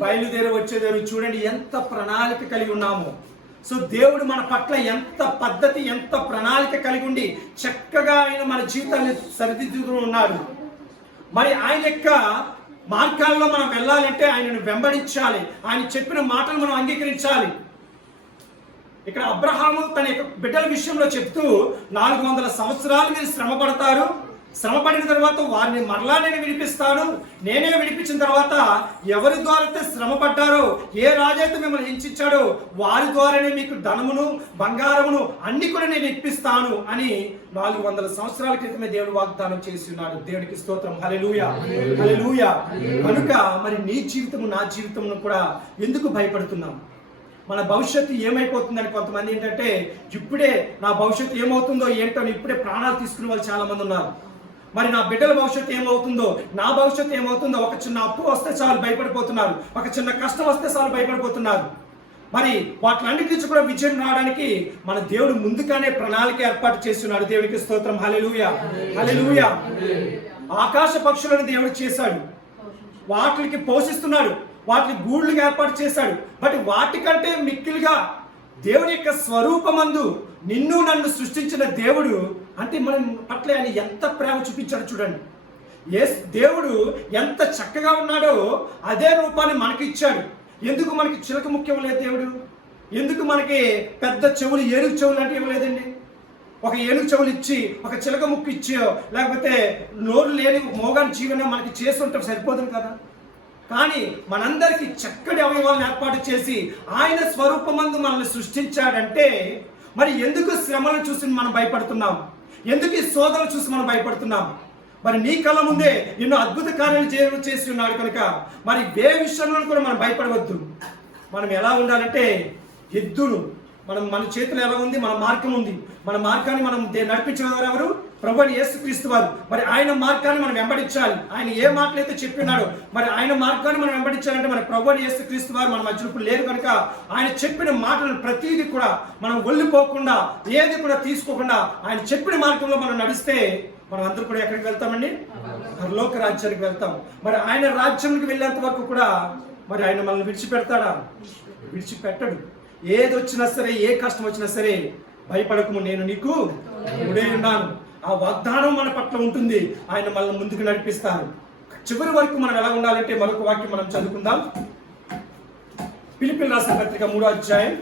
బయలుదేరి వచ్చేదారు. చూడండి ఎంత ప్రణాళిక కలిగి ఉన్నాము. సో దేవుడు మన పట్ల ఎంత పద్ధతి, ఎంత ప్రణాళిక కలిగి ఉండి చక్కగా ఆయన మన జీవితాన్ని సరిదిద్దుతూ ఉన్నాడు. మరి ఆయన యొక్క మార్గాల్లో మనం వెళ్ళాలంటే ఆయనను వెంబడించాలి, ఆయన చెప్పిన మాటలు మనం అంగీకరించాలి. ఇక్కడ అబ్రహాము తన యొక్క బిడ్డల విషయంలో చెప్తూ 400 సంవత్సరాలు మీరు శ్రమ పడతారు, శ్రమ పడిన తర్వాత వారిని మరలా నేను విడిపిస్తాను. నేనే విడిపించిన తర్వాత ఎవరి ద్వారా అయితే శ్రమ పడ్డారో, ఏ రాజైతే మిమ్మల్ని హింసించాడో వారి ద్వారానే మీకు ధనమును బంగారమును అన్ని కూడా నేను ఇప్పిస్తాను అని 400 సంవత్సరాల క్రితమే దేవుడు వాగ్దానం చేసి ఉన్నాడు. దేవుడికి స్తోత్రం. హల్లెలూయా, హల్లెలూయా. కనుక మరి నీ జీవితము నా జీవితమును కూడా ఎందుకు భయపడుతున్నాం? మన భవిష్యత్తు ఏమైపోతుందని కొంతమంది ఏంటంటే ఇప్పుడే నా భవిష్యత్తు ఏమవుతుందో ఏంటో ఇప్పుడే ప్రాణాలు తీసుకునే వాళ్ళు చాలా మంది ఉన్నారు. మరి నా బిడ్డల భవిష్యత్తు ఏమవుతుందో, నా భవిష్యత్తు ఏమవుతుందో, ఒక చిన్న అప్పు వస్తే చాలు భయపడిపోతున్నారు, ఒక చిన్న కష్టం వస్తే చాలు భయపడిపోతున్నారు. మరి వాటిలన్నిటి నుంచి కూడా విజయం రావడానికి మన దేవుడు ముందుగానే ప్రణాళిక ఏర్పాటు చేస్తున్నాడు. దేవునికి స్తోత్రం. హల్లెలూయా, హల్లెలూయా. ఆకాశ పక్షులను దేవుడు చేశాడు, వాటికి పోషిస్తున్నాడు, వాటిని గూళ్ళుగా ఏర్పాటు చేశాడు. బట్ వాటికంటే మిక్కిలిగా దేవుని యొక్క స్వరూపమందు నిన్ను నన్ను సృష్టించిన దేవుడు అంటే మనం పట్ల ఆయన ఎంత ప్రేమ చూపించాడు చూడండి. దేవుడు ఎంత చక్కగా ఉన్నాడో అదే రూపాన్ని మనకి ఇచ్చాడు. ఎందుకు మనకి చిలక ముఖ్యం లేదు దేవుడు? ఎందుకు మనకి పెద్ద చెవులు, ఏనుగు చెవులు అంటే ఇవ్వలేదండి? ఒక ఏనుగు చెవులు ఇచ్చి, ఒక చిలక ముక్కు ఇచ్చి, లేకపోతే నోరు లేని మోగాని జీవనం మనకి చేసి ఉంటే సరిపోతుంది కదా. కానీ మనందరికీ చక్కటి అవయవాలను ఏర్పాటు చేసి ఆయన స్వరూపమందు మనల్ని సృష్టించాడంటే మరి ఎందుకు శ్రమలను చూసి మనం భయపడుతున్నాం? ఎందుకు ఈ శోధనలు చూసి మనం భయపడుతున్నాం? మరి నీ కళ్ళ ముందే ఎన్నో అద్భుత కార్యాలు చేసి ఉన్నాడు కనుక మరి ఏ విషయంలో కూడా మనం భయపడవద్దు. మనం ఎలా ఉండాలంటే ఎద్దును, మన చేతిలో ఎలా ఉంది? మన మార్గం ఉంది. మన మార్గాన్ని మనం నడిపించిన వారు ఎవరు? ప్రభువైన యేసుక్రీస్తు వారు. మరి ఆయన మార్గాన్ని మనం వెంబడించాలి. ఆయన ఏ మాటలైతే చెప్పినాడో మరి ఆయన మార్గాన్ని మనం వెంబడించాలంటే మన ప్రభువైన యేసుక్రీస్తు వారు మన మధ్యలో లేరు కనుక ఆయన చెప్పిన మాటలను ప్రతిదీ కూడా మనం ఒళ్ళిపోకుండా, ఏది కూడా తీసుకోకుండా ఆయన చెప్పిన మార్గంలో మనం నడిస్తే మనం అందరూ కూడా ఎక్కడికి వెళ్తామండి? పరలోక రాజ్యానికి వెళ్తాం. మరి ఆయన రాజ్యానికి వెళ్ళేంత వరకు కూడా మరి ఆయన మనల్ని విడిచిపెడతాడా? విడిచిపెట్టడు. ఏది వచ్చినా సరే, ఏ కష్టం వచ్చినా సరే భయపడకము, నేను నీకు తోడై ఉన్నాను. ఆ వాగ్దానం మన పట్ల ఉంటుంది. ఆయన మనల్ని ముందుకు నడిపిస్తారు. చివరి వరకు మనం ఎలా ఉండాలంటే మరొక వాక్యం మనం చదువుకుందాం. ఫిలిప్పీయులకు రాసిన పత్రిక 3వ అధ్యాయం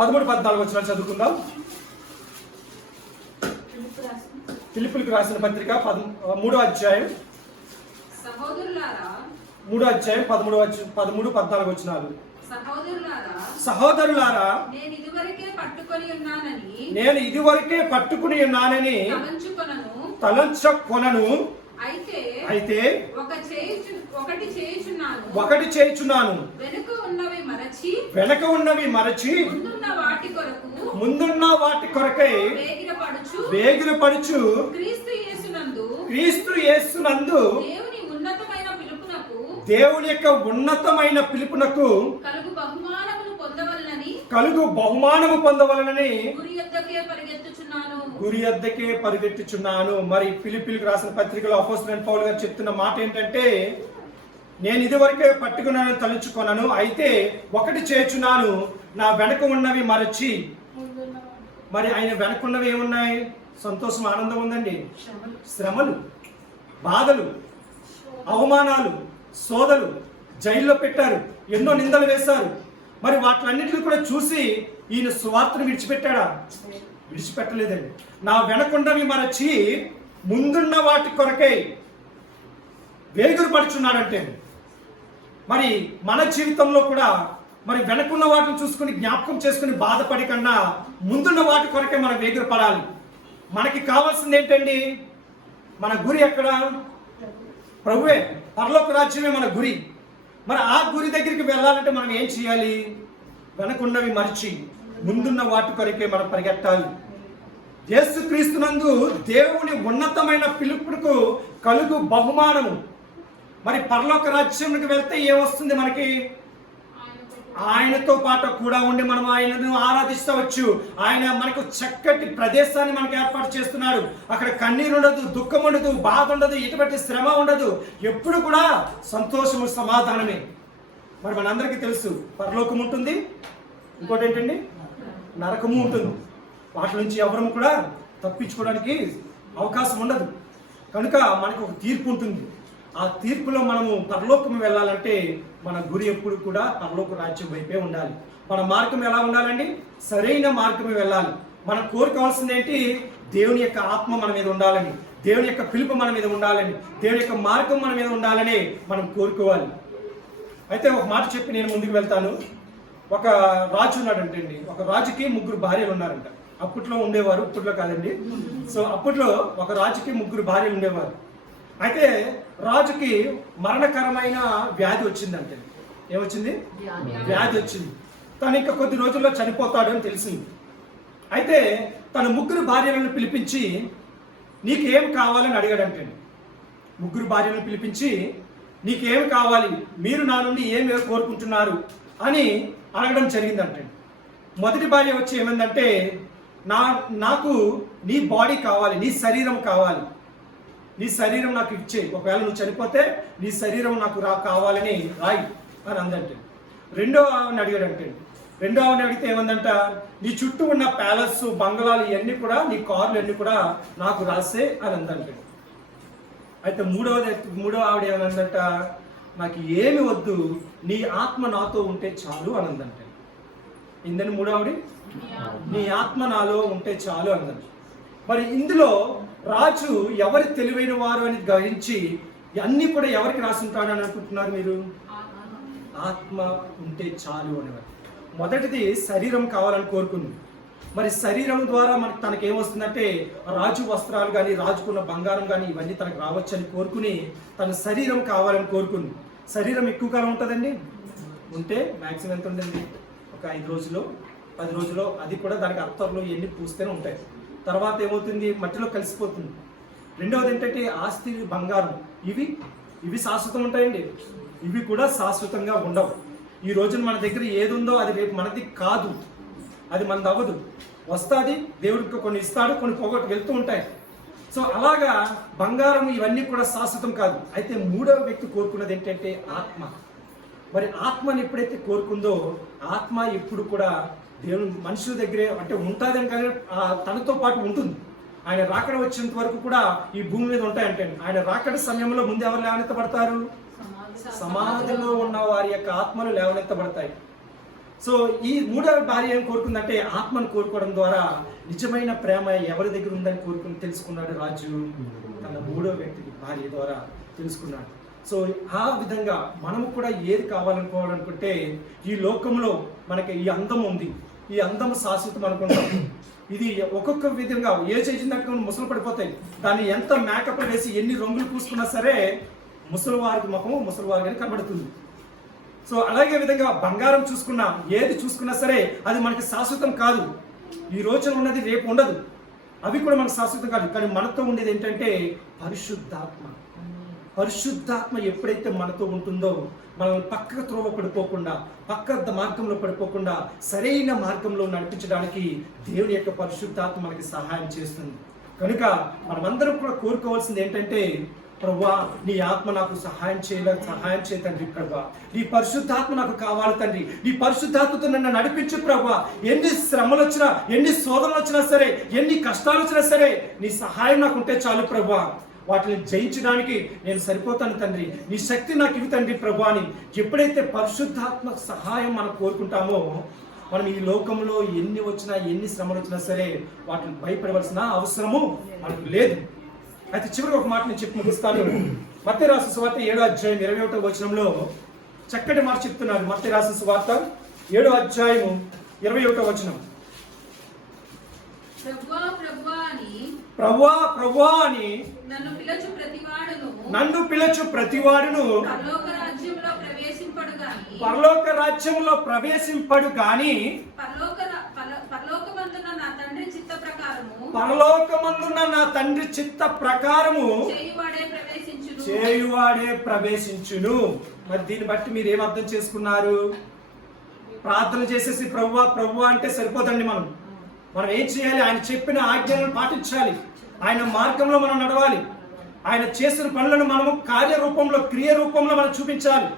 13-14 వచనాలు చదువుకుందాం. ఫిలిప్పీయులకు రాసిన పత్రిక 3వ అధ్యాయం 3వ అధ్యాయం 13-14 వచనాలు. సహోదరులారా, నేను ఇదివరకే పట్టుకుని ఉన్నానని తలంచుకొనను. అయితే ఒకటి చేయుచున్నాను, వెనక ఉన్నవి మరచి ముందున్న వాటి కొరకై వేగిరపడుచు క్రీస్తు యేసునందు దేవుని యొక్క ఉన్నతమైన పిలుపునకు కలుగు బహుమానము పొందవలనని గురి యొద్దకే పరిగెత్తుచున్నాను. మరి ఫిలిప్పీయులకు రాసిన పత్రికలో అపోస్తలుడైన పౌలు గారు చెప్తున్న మాట ఏంటంటే, నేను ఇదివరకే పట్టుకున్నాను తలుచుకొనను, అయితే ఒకటి చేయుచున్నాను, నా వెనక ఉన్నవి మరచి. మరి ఆయన వెనకున్నవి ఏమున్నాయి? సంతోషం, ఆనందం ఉందండి. శ్రమలు, బాధలు, అవమానాలు, సోదలు, జైల్లో పెట్టారు, ఎన్నో నిందలు వేశారు. మరి వాటిలన్నింటినీ కూడా చూసి ఈయన సువార్తను విడిచిపెట్టాడా? విడిచిపెట్టలేదండి. నా వెనకుండవి మరచి ముందున్న వాటి కొరకై వేగురుపడుచున్నాడంటే మరి మన జీవితంలో కూడా మరి వెనకున్న వాటిని చూసుకుని జ్ఞాపకం చేసుకుని బాధపడి కన్నా ముందున్న వాటి కొరకే మనం వేగురుపడాలి. మనకి కావాల్సింది ఏంటండి? మన గురి ఎక్కడ? ప్రభువే, పరలోక రాజ్యమే మన గురి. మరి ఆ గురి దగ్గరికి వెళ్ళాలంటే మనం ఏం చేయాలి? వెనకున్నవి మరిచి ముందున్న వాటి కొరకే మనం పరిగెట్టాలి. యేసుక్రీస్తునందు దేవుని ఉన్నతమైన పిలుపుకు కలుగు బహుమానము. మరి పరలోక రాజ్యానికి వెళ్తే ఏమొస్తుంది మనకి? ఆయనతో పాటు కూడా ఉండి మనం ఆయనను ఆరాధిస్తవచ్చు. ఆయన మనకు చక్కటి ప్రదేశాన్ని మనకు ఏర్పాటు చేస్తున్నాడు. అక్కడ కన్నీరు ఉండదు, దుఃఖం ఉండదు, బాధ ఉండదు, ఎటువంటి శ్రమ ఉండదు. ఎప్పుడు కూడా సంతోషము, సమాధానమే. మరి మనందరికీ తెలుసు పరలోకం ఉంటుంది, ఇంకోటి ఏంటండి? నరకము ఉంటుంది. వాటి నుంచి ఎవరు కూడా తప్పించుకోవడానికి అవకాశం ఉండదు. కనుక మనకు ఒక తీర్పు ఉంటుంది. ఆ తీర్పులో మనము పరలోకము వెళ్ళాలంటే మన గురి ఎప్పుడు కూడా పరలోక రాజ్యం వైపే ఉండాలి. మన మార్గం ఎలా ఉండాలండి? సరైన మార్గమే వెళ్ళాలి. మనం కోరుకోవాల్సింది ఏంటి? దేవుని యొక్క ఆత్మ మన మీద ఉండాలని, దేవుని యొక్క పిలుపు మన మీద ఉండాలని, దేవుని యొక్క మార్గం మన మీద ఉండాలని మనం కోరుకోవాలి. అయితే ఒక మాట చెప్పి నేను ముందుకు వెళ్తాను. ఒక రాజు ఉన్నాడంటండి. ఒక రాజుకి 3 భార్యలు ఉన్నారంట. అప్పట్లో ఉండేవారు, ఇప్పట్లో కాదండి. సో అప్పట్లో ఒక రాజుకి 3 భార్యలు ఉండేవారు. అయితే రాజుకి మరణకరమైన వ్యాధి వచ్చిందంటే. ఏమొచ్చింది? వ్యాధి వచ్చింది. తను ఇంకా కొద్ది రోజుల్లో చనిపోతాడు అని తెలిసింది. అయితే తన 3 భార్యలను పిలిపించి నీకేం కావాలని అడిగాడంటే. 3 భార్యలను పిలిపించి నీకేం కావాలి, మీరు నా నుండి ఏమి కోరుకుంటున్నారు అని అడగడం జరిగిందంటే. మొదటి భార్య వచ్చి ఏమైందంటే, నాకు నీ బాడీ కావాలి, నీ శరీరం కావాలి, నీ శరీరం నాకు ఇచ్చే, ఒకవేళ నువ్వు చనిపోతే నీ శరీరం నాకు కావాలని రాయి అని అందంటే. రెండో ఆవిడని అడిగాడంటే. రెండో ఆవిడని అడిగితే ఏమందంట, నీ చుట్టూ ఉన్న ప్యాలెస్, బంగ్లాలు ఇవన్నీ కూడా, నీ కార్లు అన్నీ కూడా నాకు రాసే అని అందంటే. అయితే మూడో ఆవిడ ఏమనందంట, నాకు ఏమి వద్దు, నీ ఆత్మ నాతో ఉంటే చాలు అని అందంటే. ఇందని మూడో ఆవిడ, నీ ఆత్మ నాలో ఉంటే చాలు అన్నది. మరి ఇందులో రాజు ఎవరి తెలివైన వారు అని గ్రహించి అన్ని కూడా ఎవరికి రాసుంటాడని అనుకుంటున్నారు మీరు? ఆత్మ ఉంటే చాలు అనేవారు. మొదటిది శరీరం కావాలని కోరుకుంది. మరి శరీరం ద్వారా మనకి తనకేమొస్తుందంటే రాజు వస్త్రాలు కానీ, రాజుకున్న బంగారం కానీ ఇవన్నీ తనకు రావచ్చని కోరుకుని తన శరీరం కావాలని కోరుకుంది. శరీరం ఎక్కువ కాలం ఉంటుందండి, ఉంటే మ్యాక్సిమం ఎంత ఉందండి, ఒక 5 రోజులు 10 రోజులు, అది కూడా దానికి అత్తర్లు ఇవన్నీ పూస్తేనే ఉంటాయి. తర్వాత ఏమవుతుంది, మట్టిలో కలిసిపోతుంది. రెండవది ఏంటంటే ఆస్తి, బంగారం, ఇవి శాశ్వతం ఉంటాయండి, ఇవి కూడా శాశ్వతంగా ఉండవు. ఈ రోజున మన దగ్గర ఏది ఉందో అది రేపు మనది కాదు, అది మనది అవ్వదు. వస్తుంది, దేవుడికి కొన్ని ఇస్తాడు, కొన్ని పోగొట్టు వెళ్తూ ఉంటాయి. సో అలాగా బంగారం ఇవన్నీ కూడా శాశ్వతం కాదు. అయితే మూడవ వ్యక్తి కోరుకున్నది ఏంటంటే ఆత్మ. మరి ఆత్మని ఎప్పుడైతే కోరుకుందో, ఆత్మ ఎప్పుడు కూడా దేవుని మనుషుల దగ్గరే అంటే ఉంటుందని కానీ తనతో పాటు ఉంటుంది. ఆయన రాకడ వచ్చేంత వరకు కూడా ఈ భూమి మీద ఉంటాయంటే. ఆయన రాకడ సమయంలో ముందు ఎవరు లేవనెత్తబడతారు? సమాధిలో ఉన్న వారి యొక్క ఆత్మలు లేవనెత్తబడతాయి. సో ఈ మూడవ భార్య ఏం కోరుకుందంటే, ఆత్మను కోరుకోవడం ద్వారా నిజమైన ప్రేమ ఎవరి దగ్గర ఉందని కోరుకుని తెలుసుకున్నాడు రాజు. తన మూడవ వ్యక్తి భార్య ద్వారా తెలుసుకున్నాడు. సో ఆ విధంగా మనము కూడా ఏది కావాలనుకోవాలనుకుంటే, ఈ లోకంలో మనకి ఈ అందం ఉంది, ఈ అందం శాశ్వతం అనుకుంటాం. ఇది ఒక్కొక్క విధంగా ఏజ్ చేసినట్టు ముసలు పడిపోతాయి. దాన్ని ఎంత మేకప్ వేసి ఎన్ని రంగులు పూసుకున్నా సరే ముసలివారికి ముఖము ముసలివారిగానే కనబడుతుంది. సో అలాగే విధంగా బంగారం చూసుకున్నా, ఏది చూసుకున్నా సరే అది మనకి శాశ్వతం కాదు. ఈ రోజున ఉన్నది రేపు ఉండదు, అవి కూడా మనకు శాశ్వతం కాదు. కానీ మనతో ఉండేది ఏంటంటే పరిశుద్ధాత్మ. పరిశుద్ధాత్మ ఎప్పుడైతే మనతో ఉంటుందో, మనం పక్క త్రోవ పడిపోకుండా, పక్క మార్గంలో పడిపోకుండా సరైన మార్గంలో నడిపించడానికి దేవుని యొక్క పరిశుద్ధాత్మ మనకి సహాయం చేస్తుంది. కనుక మనమందరం కూడా కోరుకోవాల్సింది ఏంటంటే, ప్రభువా నీ ఆత్మ నాకు సహాయం చేయ తండ్రి. ప్రభువా నీ పరిశుద్ధాత్మ నాకు కావాలి తండ్రి. నీ పరిశుద్ధాత్మతో నన్ను నడిపించు ప్రభువా. ఎన్ని శ్రమలు వచ్చినా, ఎన్ని శోధనలు వచ్చినా సరే, ఎన్ని కష్టాలు వచ్చినా సరే నీ సహాయం నాకు ఉంటే చాలు ప్రభువా. వాటిని జయించడానికి నేను సరిపోతాను తండ్రి, నీ శక్తి నాకు ఇవి తండ్రి ప్రభు అని ఎప్పుడైతే పరిశుద్ధాత్మ సహాయం మనం కోరుకుంటామో, మనం ఈ లోకంలో ఎన్ని వచ్చినా, ఎన్ని శ్రమలు వచ్చినా సరే వాటిని భయపడవలసిన అవసరము మనకు లేదు. అయితే చివరికి ఒక మాట నేను చెప్పి ముగిస్తాను. మత్తయి రాసిన సువార్త 7వ అధ్యాయం 21వ వచనంలో చక్కటి మాట చెప్తున్నారు. మత్తయి రాసిన సువార్త 7వ అధ్యాయం 21వ వచనం. ప్రభువా ప్రభువా అని నన్ను పిలచు ప్రతివాడును పరలోక రాజ్యంలో ప్రవేశింపడు గాని పరలోకమందున్న నా తండ్రి చిత్త ప్రకారము చేయువాడే ప్రవేశించును. మరి దీన్ని బట్టి మీరు ఏం అర్థం చేసుకున్నారు? ప్రార్థన చేసేసి ప్రభువా ప్రభువా అంటే సరిపోదండి. మనం ఏం చేయాలి? ఆయన చెప్పిన ఆజ్ఞలను పాటించాలి, ఆయన మార్గంలో మనం నడవాలి, ఆయన చేసిన పనులను మనము కార్యరూపంలో, క్రియ రూపంలో మనం చూపించాలి.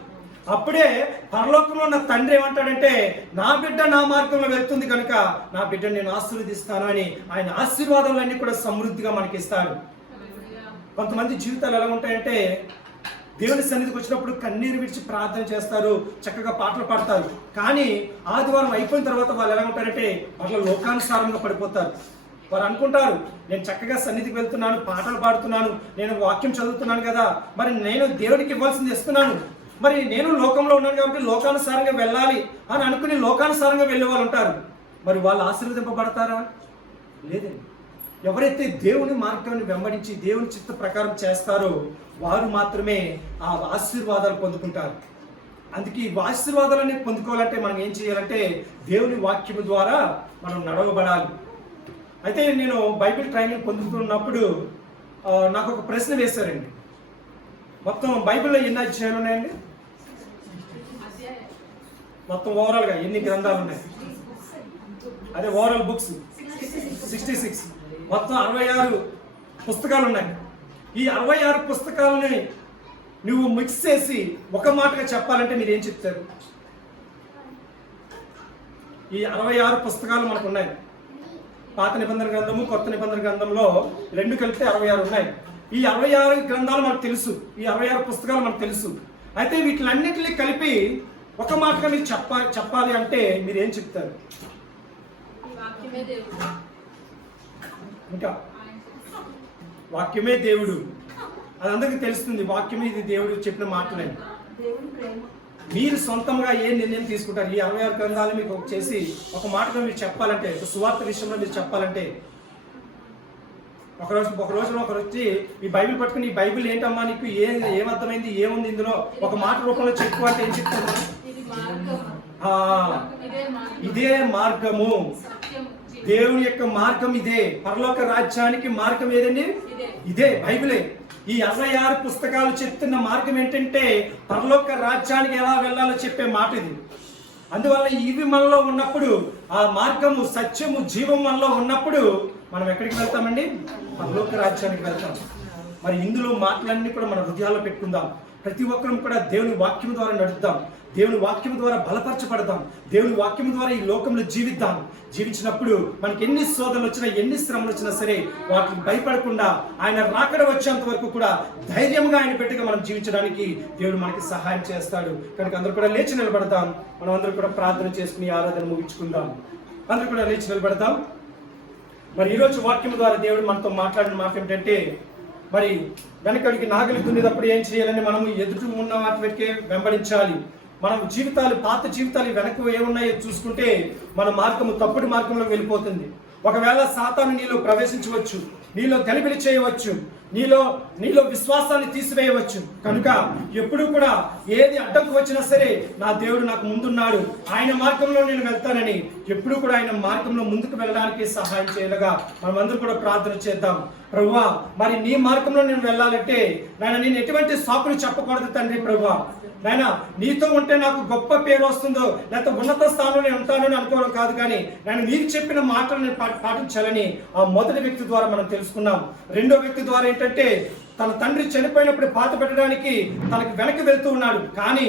అప్పుడే పరలోకంలో ఉన్న తండ్రి ఏమంటాడంటే, నా బిడ్డ నా మార్గంలో వెళ్తుంది కనుక నా బిడ్డను నేను ఆశీర్వదిస్తాను అని ఆయన ఆశీర్వాదాలన్నీ కూడా సమృద్ధిగా మనకి ఇస్తాడు. కొంతమంది జీవితాలు ఎలా ఉంటాయంటే, దేవుని సన్నిధికి వచ్చినప్పుడు కన్నీరు విడిచి ప్రార్థన చేస్తారు, చక్కగా పాటలు పాడతారు. కానీ ఆదివారం అయిపోయిన తర్వాత వాళ్ళు ఎలా ఉంటారంటే వాళ్ళ లోకానుసారంగా పడిపోతారు. వారు అనుకుంటారు, నేను చక్కగా సన్నిధికి వెళ్తున్నాను, పాటలు పాడుతున్నాను, నేను వాక్యం చదువుతున్నాను కదా, మరి నేను దేవుడికి ఇవ్వాల్సింది ఇస్తున్నాను, మరి నేను లోకంలో ఉన్నాను కాబట్టి లోకానుసారంగా వెళ్ళాలి అని అనుకుని లోకానుసారంగా వెళ్ళే వాళ్ళు ఉంటారు. మరి వాళ్ళు ఆశీర్వదింపబడతారా? లేదండి. ఎవరైతే దేవుని మార్గాన్ని వెంబడించి దేవుని చిత్త ప్రకారం చేస్తారో వారు మాత్రమే ఆ ఆశీర్వాదాలు పొందుకుంటారు. అందుకే ఈ ఆశీర్వాదాలన్నీ పొందుకోవాలంటే మనం ఏం చేయాలంటే దేవుని వాక్యము ద్వారా మనం నడవబడాలి. అయితే నేను బైబిల్ ట్రైనింగ్ పొందుతున్నప్పుడు నాకు ఒక ప్రశ్న వేశారండి. మొత్తం బైబిల్లో ఎన్ని అధ్యాయాలు ఉన్నాయండి? మొత్తం ఓవరాల్గా ఎన్ని గ్రంథాలు ఉన్నాయి? అదే ఓవరాల్ బుక్స్ 66, మొత్తం 66 పుస్తకాలు ఉన్నాయి. ఈ 66 పుస్తకాలని నువ్వు మిక్స్ చేసి ఒక మాటగా చెప్పాలంటే మీరు ఏం చెప్తారు? ఈ 66 పుస్తకాలు మనకు ఉన్నాయి. పాత నిబంధన గ్రంథము, కొత్త నిబంధన గ్రంథంలో రెండు కలిపితే 66 ఉన్నాయి. ఈ 66 గ్రంథాలు మనకు తెలుసు, ఈ 66 పుస్తకాలు మనకు తెలుసు. అయితే వీటిలన్నిటిని కలిపి ఒక మాటగా మీరు చెప్పాలి అంటే మీరు ఏం చెప్తారు? ఇంకా వాక్యమే దేవుడు, అది అందరికీ తెలుస్తుంది. వాక్యమే ఇది దేవుడు చెప్పిన మాటలే. మీరు సొంతంగా ఏ నిర్ణయం తీసుకుంటారు? ఈ 66 గ్రంథాలు మీకు చేసి ఒక మాటగా మీరు చెప్పాలంటే, సువార్త విషయంలో మీరు చెప్పాలంటే, ఒక రోజున ఒకరు వచ్చి ఈ బైబిల్ పట్టుకుని ఈ బైబిల్ ఏంటమ్మా నీకు ఏమర్థమైంది, ఏముంది ఇందులో, ఒక మాట రూపంలో చెప్పు అంటే ఏం చెప్తారు? ఇదే మార్గము, దేవుని యొక్క మార్గం ఇదే, పరలోక రాజ్యానికి మార్గం ఏదండి? ఇదే బైబిలే. ఈ 66 పుస్తకాలు చెప్తున్న మార్గం ఏంటంటే పరలోక రాజ్యానికి ఎలా వెళ్ళాలో చెప్పే మాట ఇది. అందువల్ల ఇవి మనలో ఉన్నప్పుడు, ఆ మార్గము, సత్యము, జీవం మనలో ఉన్నప్పుడు మనం ఎక్కడికి వెళ్తామండి? పరలోక రాజ్యానికి వెళ్తాం. మరి ఇందులో మాటలన్నీ కూడా మన హృదయాల్లో పెట్టుకుందాం. ప్రతి ఒక్కరం కూడా దేవుని వాక్యం ద్వారా నడుద్దాం, దేవుని వాక్యం ద్వారా బలపరచబడదాం, దేవుని వాక్యం ద్వారా ఈ లోకంలో జీవిద్దాం. జీవించినప్పుడు మనకి ఎన్ని శోధనలు వచ్చినా, ఎన్ని శ్రమలు వచ్చినా సరే వాటికి భయపడకుండా ఆయన రాకడ వచ్చేంత వరకు కూడా ధైర్యంగా ఆయన పెట్టగా మనం జీవించడానికి దేవుడు మనకి సహాయం చేస్తాడు. కనుక అందరూ కూడా లేచి నిలబడదాం. మనం అందరూ కూడా ప్రార్థన చేసుకుని ఆరాధన ముగించుకుందాం. అందరూ కూడా లేచి నిలబడదాం. మరి ఈరోజు వాక్యం ద్వారా దేవుడు మనతో మాట్లాడిన మాట ఏమిటంటే, మరి వెనకడికి నాగలి దున్నేటప్పుడు ఏం చేయాలని మనము ఎదుటి ఉన్న వాటి వెనకే వెంబడించాలి. మనం జీవితాలు, పాత జీవితాలు వెనక్కి ఏమున్నాయో చూసుకుంటే మన మార్గము తప్పుడు మార్గంలో వెళ్ళిపోతుంది. ఒకవేళ సాతాను నీలో ప్రవేశించవచ్చు, నీలో గలిబిలి చేయవచ్చు, నీలో విశ్వాసాన్ని తీసివేయవచ్చు. కనుక ఎప్పుడు కూడా ఏది అడ్డంకు వచ్చినా సరే నా దేవుడు నాకు ముందున్నాడు, ఆయన మార్గంలో నేను వెళ్తానని ఎప్పుడు కూడా ఆయన మార్గంలో ముందుకు వెళ్ళడానికి సహాయం చేయగా మనం అందరూ కూడా ప్రార్థన చేద్దాం. ప్రభువా, మరి నీ మార్గంలో నేను వెళ్ళాలంటే నేను ఎటువంటి సాకులు చెప్పకూడదు తండ్రి. ప్రభువా నాయన, నీతో ఉంటే నాకు గొప్ప పేరు వస్తుందో లేకపోతే ఉన్నత స్థానంలో నేను ఉంటానని అనుకోవడం కాదు, కానీ నేను నీకు చెప్పిన మాటలు నేను పాటించాలని ఆ మొదటి వ్యక్తి ద్వారా మనం తెలుసుకున్నాం. రెండో వ్యక్తి ద్వారా ఏంటంటే తన తండ్రి చనిపోయినప్పుడు పాత పెట్టడానికి తనకి వెనక్కి వెళ్తూ ఉన్నాడు. కానీ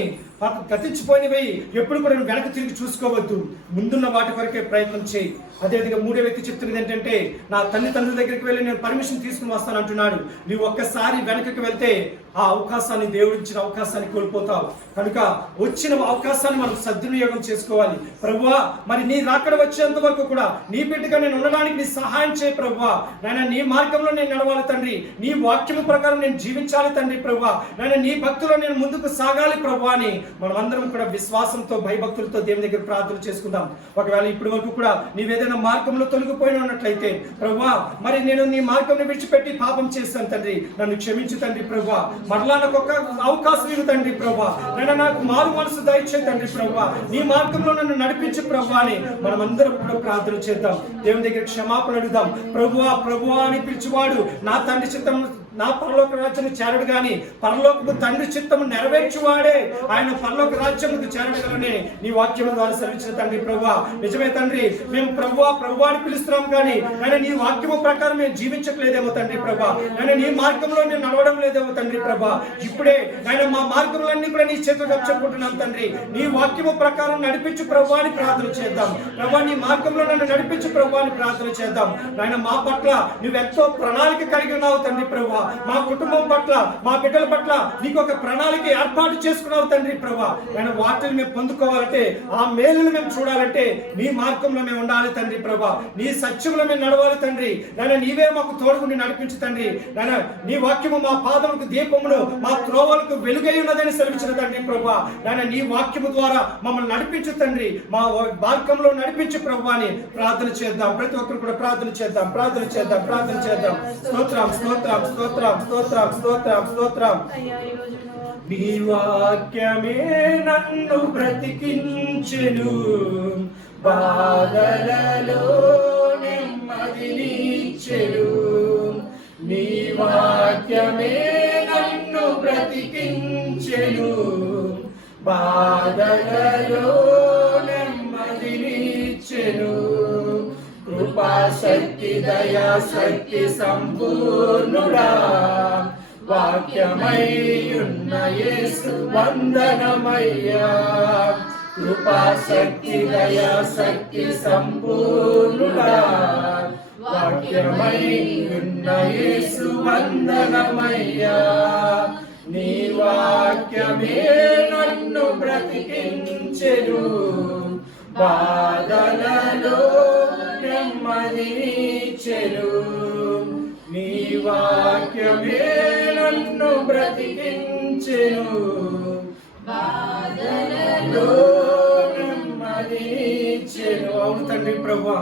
గతించిపోయినవి ఎప్పుడు కూడా వెనక్కి తిరిగి చూసుకోవద్దు, ముందున్న వాటి వరకే ప్రయత్నం చేయి. అదేవిధంగా మూడో వ్యక్తి చెప్తున్నది ఏంటంటే నా తల్లిదండ్రుల దగ్గరికి వెళ్ళి నేను పర్మిషన్ తీసుకుని వస్తాను అంటున్నాడు. నీవు ఒక్కసారి వెనకకి వెళ్తే ఆ అవకాశాన్ని, దేవుడు ఇచ్చిన అవకాశాన్ని కోల్పోతావు. కనుక వచ్చిన అవకాశాన్ని మనం సద్వినియోగం చేసుకోవాలి. ప్రభువా, మరి నీ రాకడ వచ్చేంత వరకు కూడా నీ బిడ్డగా నేను ఉండడానికి నీ సహాయం చేయి ప్రభువా. నాయన, నీ మార్గంలో నేను నడవాలి తండ్రి, నీ వాక్యము ప్రకారం నేను జీవించాలి తండ్రి. ప్రభువా నాయన, నీ భక్తులో నేను ముందుకు సాగాలి ప్రభువా అని మనం అందరం కూడా విశ్వాసంతో, భయభక్తులతో దేవుని దగ్గర ప్రార్థన చేసుకుందాం. ఒకవేళ ఇప్పటి వరకు కూడా నీవేదైనా మార్గంలో తొలగిపోయిన ఉన్నట్లయితే, ప్రభువా మరి నేను నీ మార్గం విడిచిపెట్టి పాపం చేశాను తండ్రి, నన్ను క్షమించు తండ్రి. ప్రభువా మరలా నాకు ఒక అవకాశం ఇవ్వు తండ్రి. ప్రభువా నేను నాకు మారు మనసు దయచేయి తండ్రి. ప్రభువా నీ మార్గంలో నన్ను నడిపించు ప్రభువా అని మనం అందరం కూడా ప్రార్థన చేద్దాం. దేవుని దగ్గర క్షమాపణ అడుగుదాం. ప్రభువా ప్రభువా అని పిలిచేవాడు నా తండ్రి చిత్తం, నా పరలోక రాజ్యాన్ని చేరడు గాని పరలోకపు తండ్రి చిత్తము నెరవేర్చువాడే ఆయన పరలోక రాజ్యముకు చేరడుగానే నీ వాక్యం ద్వారా సెలవించిన తండ్రి. ప్రభువా నిజమే తండ్రి, మేము ప్రభువా ప్రభువా అని పిలుస్తున్నాం కానీ ఆయన నీ వాక్యము ప్రకారం మేము జీవించట్లేదేమో తండ్రి. ప్రభా ఆయన నీ మార్గంలో నేను నడవడం లేదేమో తండ్రి. ప్రభా ఇప్పుడే ఆయన మా మార్గములన్నీ కూడా నీ చేతులు చెప్పుకుంటున్నాం తండ్రి. నీ వాక్యము ప్రకారం నడిపించు ప్రభువా అని ప్రార్థన చేద్దాం. ప్రభా నీ మార్గంలో నన్ను నడిపించు ప్రభువా అని ప్రార్థన చేద్దాం. ఆయన మా పట్ల నువ్వెంతో ప్రణాళిక కలిగి ఉన్నావు తండ్రి. ప్రభువా మా కుటుంబం పట్ల, మా బిడ్డల పట్ల నీకు ఒక ప్రణాళిక ఏర్పాటు చేసుకున్నావు తండ్రి ప్రభా. నేను వాటిని మేము పొందుకోవాలంటే, ఆ మేలును మేము చూడాలంటే నీ మార్గంలో మేము ఉండాలి తండ్రి ప్రభా. నీ సత్యంలో మేము నడవాలి తండ్రి. నాయన నీవే మాకు తోడుగుండి నడిపించు తండ్రి. నాయన నీ వాక్యము మా పాదములకు దీపమును, మా త్రోవలకు వెలుగై ఉన్నదని సెలవించిన తండ్రి ప్రభా. నాయన నీ వాక్యము ద్వారా మమ్మల్ని నడిపించు తండ్రి, మా మార్గంలో నడిపించు ప్రభా అని ప్రార్థన చేద్దాం. ప్రతి ఒక్కరు కూడా ప్రార్థన చేద్దాం, ప్రార్థన చేద్దాం, ప్రార్థన చేద్దాం. స్తోత్రం, స్తోత్రం, స్తోత్రం, స్తోత్రం, స్తోత్రం, స్తోత్రం. నీ వాక్యమే నన్ను బ్రతికించెను, బాధలలో నెమ్మదినిచ్చెను. నీ వాక్యమే నన్ను బ్రతికించెను, బాధలలో నెమ్మదినిచ్చెను. కృపా శక్తి దయా శక్తి సంపూర్ణుడా, వాక్యమై ఉన్న యేసు వందనమయ్యా. కృపా శక్తి దయా శక్తి సంపూర్ణుడా, వాక్యమై ఉన్న యేసు వందనమయ్యా. నీ వాక్యమే నన్ను బ్రతికించెను, బాధలలో నెమ్మదినిచ్చెను. నీ వాక్యమే నన్ను బ్రతికించెను, బాధలలో నెమ్మదినిచ్చెను. అవును తండ్రి ప్రభా,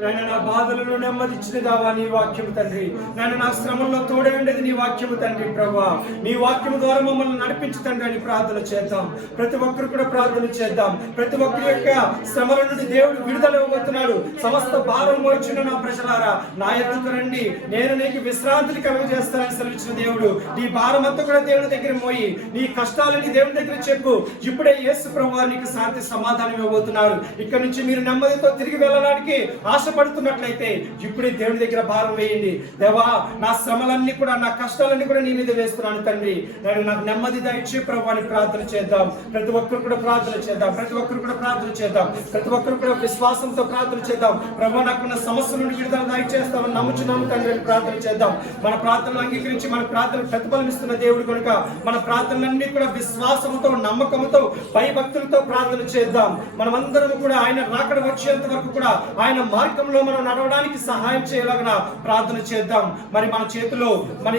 నేను నా బాధలను నెమ్మదిచ్చిన దావా నీ వాక్యము తండ్రి. నేను నా శ్రమంలో తోడే ఉండేది నీ వాక్యము తండ్రి ప్రభా. నీ వాక్యము ద్వారా మమ్మల్ని నడిపించు తండ్రి అని ప్రార్థన చేద్దాం. ప్రతి ఒక్కరు కూడా ప్రార్థన చేద్దాం. ప్రతి ఒక్కరి యొక్క శ్రమల నుండి దేవుడు విడుదల ఇవ్వబోతున్నాడు. సమస్త భారం మోచిన నా ప్రజలారా, నా ఎదుకు రండి, నేను నీకు విశ్రాంతిని కలుగజేస్తానని సెలవిచ్చిన దేవుడు. నీ భారం అంతా కూడా దేవుని దగ్గర మోయి, నీ కష్టాలని దేవుని దగ్గర చెప్పు. ఇప్పుడే యేసు ప్రభువు నీకు శాంతి సమాధానం ఇవ్వబోతున్నారు. ఇక్కడ నుంచి మీరు నెమ్మదితో తిరిగి వెళ్ళడానికి ఆశపడుతున్నట్లయితే ఇప్పుడే దేవుని దగ్గర భారం వేయండి. దేవా, నా శ్రమలన్నీ కూడా, నా కష్టాలన్నీ కూడా నీ మీద వేస్తున్నాను తండ్రి. నేను నాకు నెమ్మది దయచే ప్రభు అని ప్రార్థన చేద్దాం. ప్రతి ఒక్కరు కూడా ప్రార్థన చేద్దాం. ప్రతి ఒక్కరు కూడా ప్రార్థన చేద్దాం. ప్రతి ఒక్కరు కూడా విశ్వాసంతో ప్రార్థన చేద్దాం. ప్రభు, నాకున్న సమస్య నుండి విడుదల దయచేస్తామని నమ్ముచున్నాము తండ్రి అని ప్రార్థన చేద్దాం. మన ప్రార్థనలు అంగీకరించి మన ప్రార్థన ప్రతిఫలం ఇస్తున్న దేవుడు కనుక మన ప్రార్థనలన్నీ కూడా విశ్వాసంతో, నమ్మకంతో, భయభక్తులతో ప్రార్థన చేద్దాం. మనమందరం కూడా ఆయన రాకడ వచ్చేంత వరకు కూడా ఆయన మార్గంలో మనం నడవడానికి సహాయం చేయలాగా ప్రార్థన చేద్దాం. మరి మన చేతిలో మరి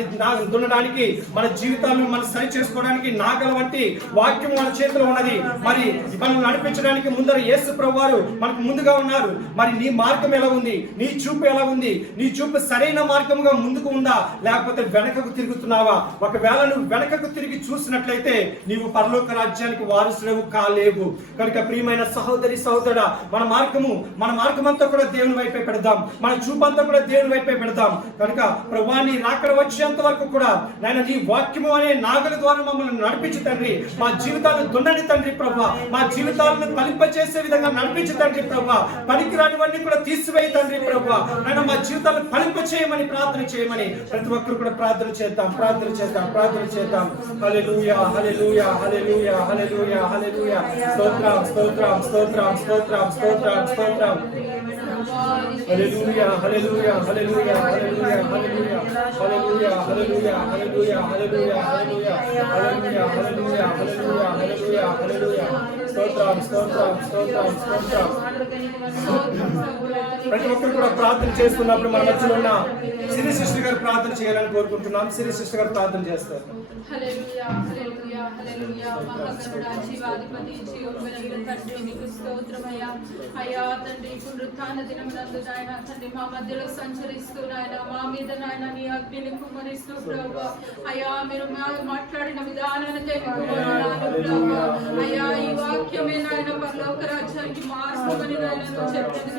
దున్నడానికి, మన జీవితాలను మనం సరి చేసుకోవడానికి నాగల వంటి వాక్యం మన చేతిలో ఉన్నది. మరి మనం నడిపించడానికి ముందర యేసు ప్రభువారు మనకు ముందుగా ఉన్నారు. మరి నీ మార్గం ఎలా ఉంది? నీ చూపు ఎలా ఉంది? నీ చూపు సరైన మార్గంగా ముందుకు ఉందా, లేకపోతే వెనకకు తిరుగుతున్నావా? ఒకవేళ నువ్వు వెనకకు తిరిగి చూసినట్లయితే నీవు పరలోక రాజ్యానికి వారసులేవు కాలేవు. కనుక ప్రియమైన సహోదరి సహోదరుడా, మన మార్గం అంతా కూడా దేవుని వైపే పెడదాం. మన చూపంతా కూడా దేవుని వైపే పెడదాం. కనుక ప్రభువా, నీ రాకడ వచ్చేంత వరకు కూడా నాయన నీ వాక్యము అనే నాగల ద్వారా మమ్మల్ని నడిపించు తండ్రి. మా జీవితాలను దున్నడి తండ్రి ప్రభువా. మా జీవితాలను ఫలింపచేసే విధంగా నడిపించు తండ్రి ప్రభువా. పనికిరానివన్నీ కూడా తీసివేయి తండ్రి ప్రభువా. నాయన మా జీవితాలను ఫలింప చేయమని ప్రార్థన చేయమని ప్రతి ఒక్కరు కూడా ప్రార్థన చేద్దాం, ప్రార్థన చేద్దాం, ప్రార్థన చేద్దాం. హల్లెలూయా, హల్లెలూయా, హల్లెలూయా, హల్లెలూయా, హల్లెలూయా. స్తోత్రం, స్తోత్రం, స్తోత్రం, స్తోత్రం, స్తోత్రం, స్తోత్రం. Hallelujah, hallelujah, hallelujah, hallelujah, hallelujah, hallelujah, hallelujah, hallelujah, hallelujah, hallelujah, hallelujah, hallelujah, hallelujah, hallelujah. స్తోత్రం, స్తోత్రం, స్తోత్రం, స్తోత్రం. ప్రతి ఒక్కరు కూడా ప్రార్థన చేస్తున్నప్పుడు మన మధ్యలో ఉన్న సిరి సిస్టర్ గారు ప్రార్థన చేయాలని కోరుకుంటున్నాం. సిరి సిస్టర్ గారు ప్రార్థన చేస్తారు. హల్లెలూయా, హల్లెలూయా, హల్లెలూయా. మహాగణుడా, జీవాధిపతి, జీవముగల తండ్రి, నీకు స్తోత్రమయ్యా. అయ్యా తండ్రి, పునరుత్థాన దినమునందు నాయన తండ్రి మా మధ్యలో సంచరిస్తూ నాయన మా మీద నాయన నీ అగ్నిని కుమ్మరిస్తూ ప్రభువా. అయ్యా, మీరు మాట్లాడిన విధానాన్ని తెలుగుతున్నాను. అయ్యా, ఈ వాక్యమే నాయన పరలోక రాజ్యానికి మార్గమని నాయన నువ్వు చెప్పినది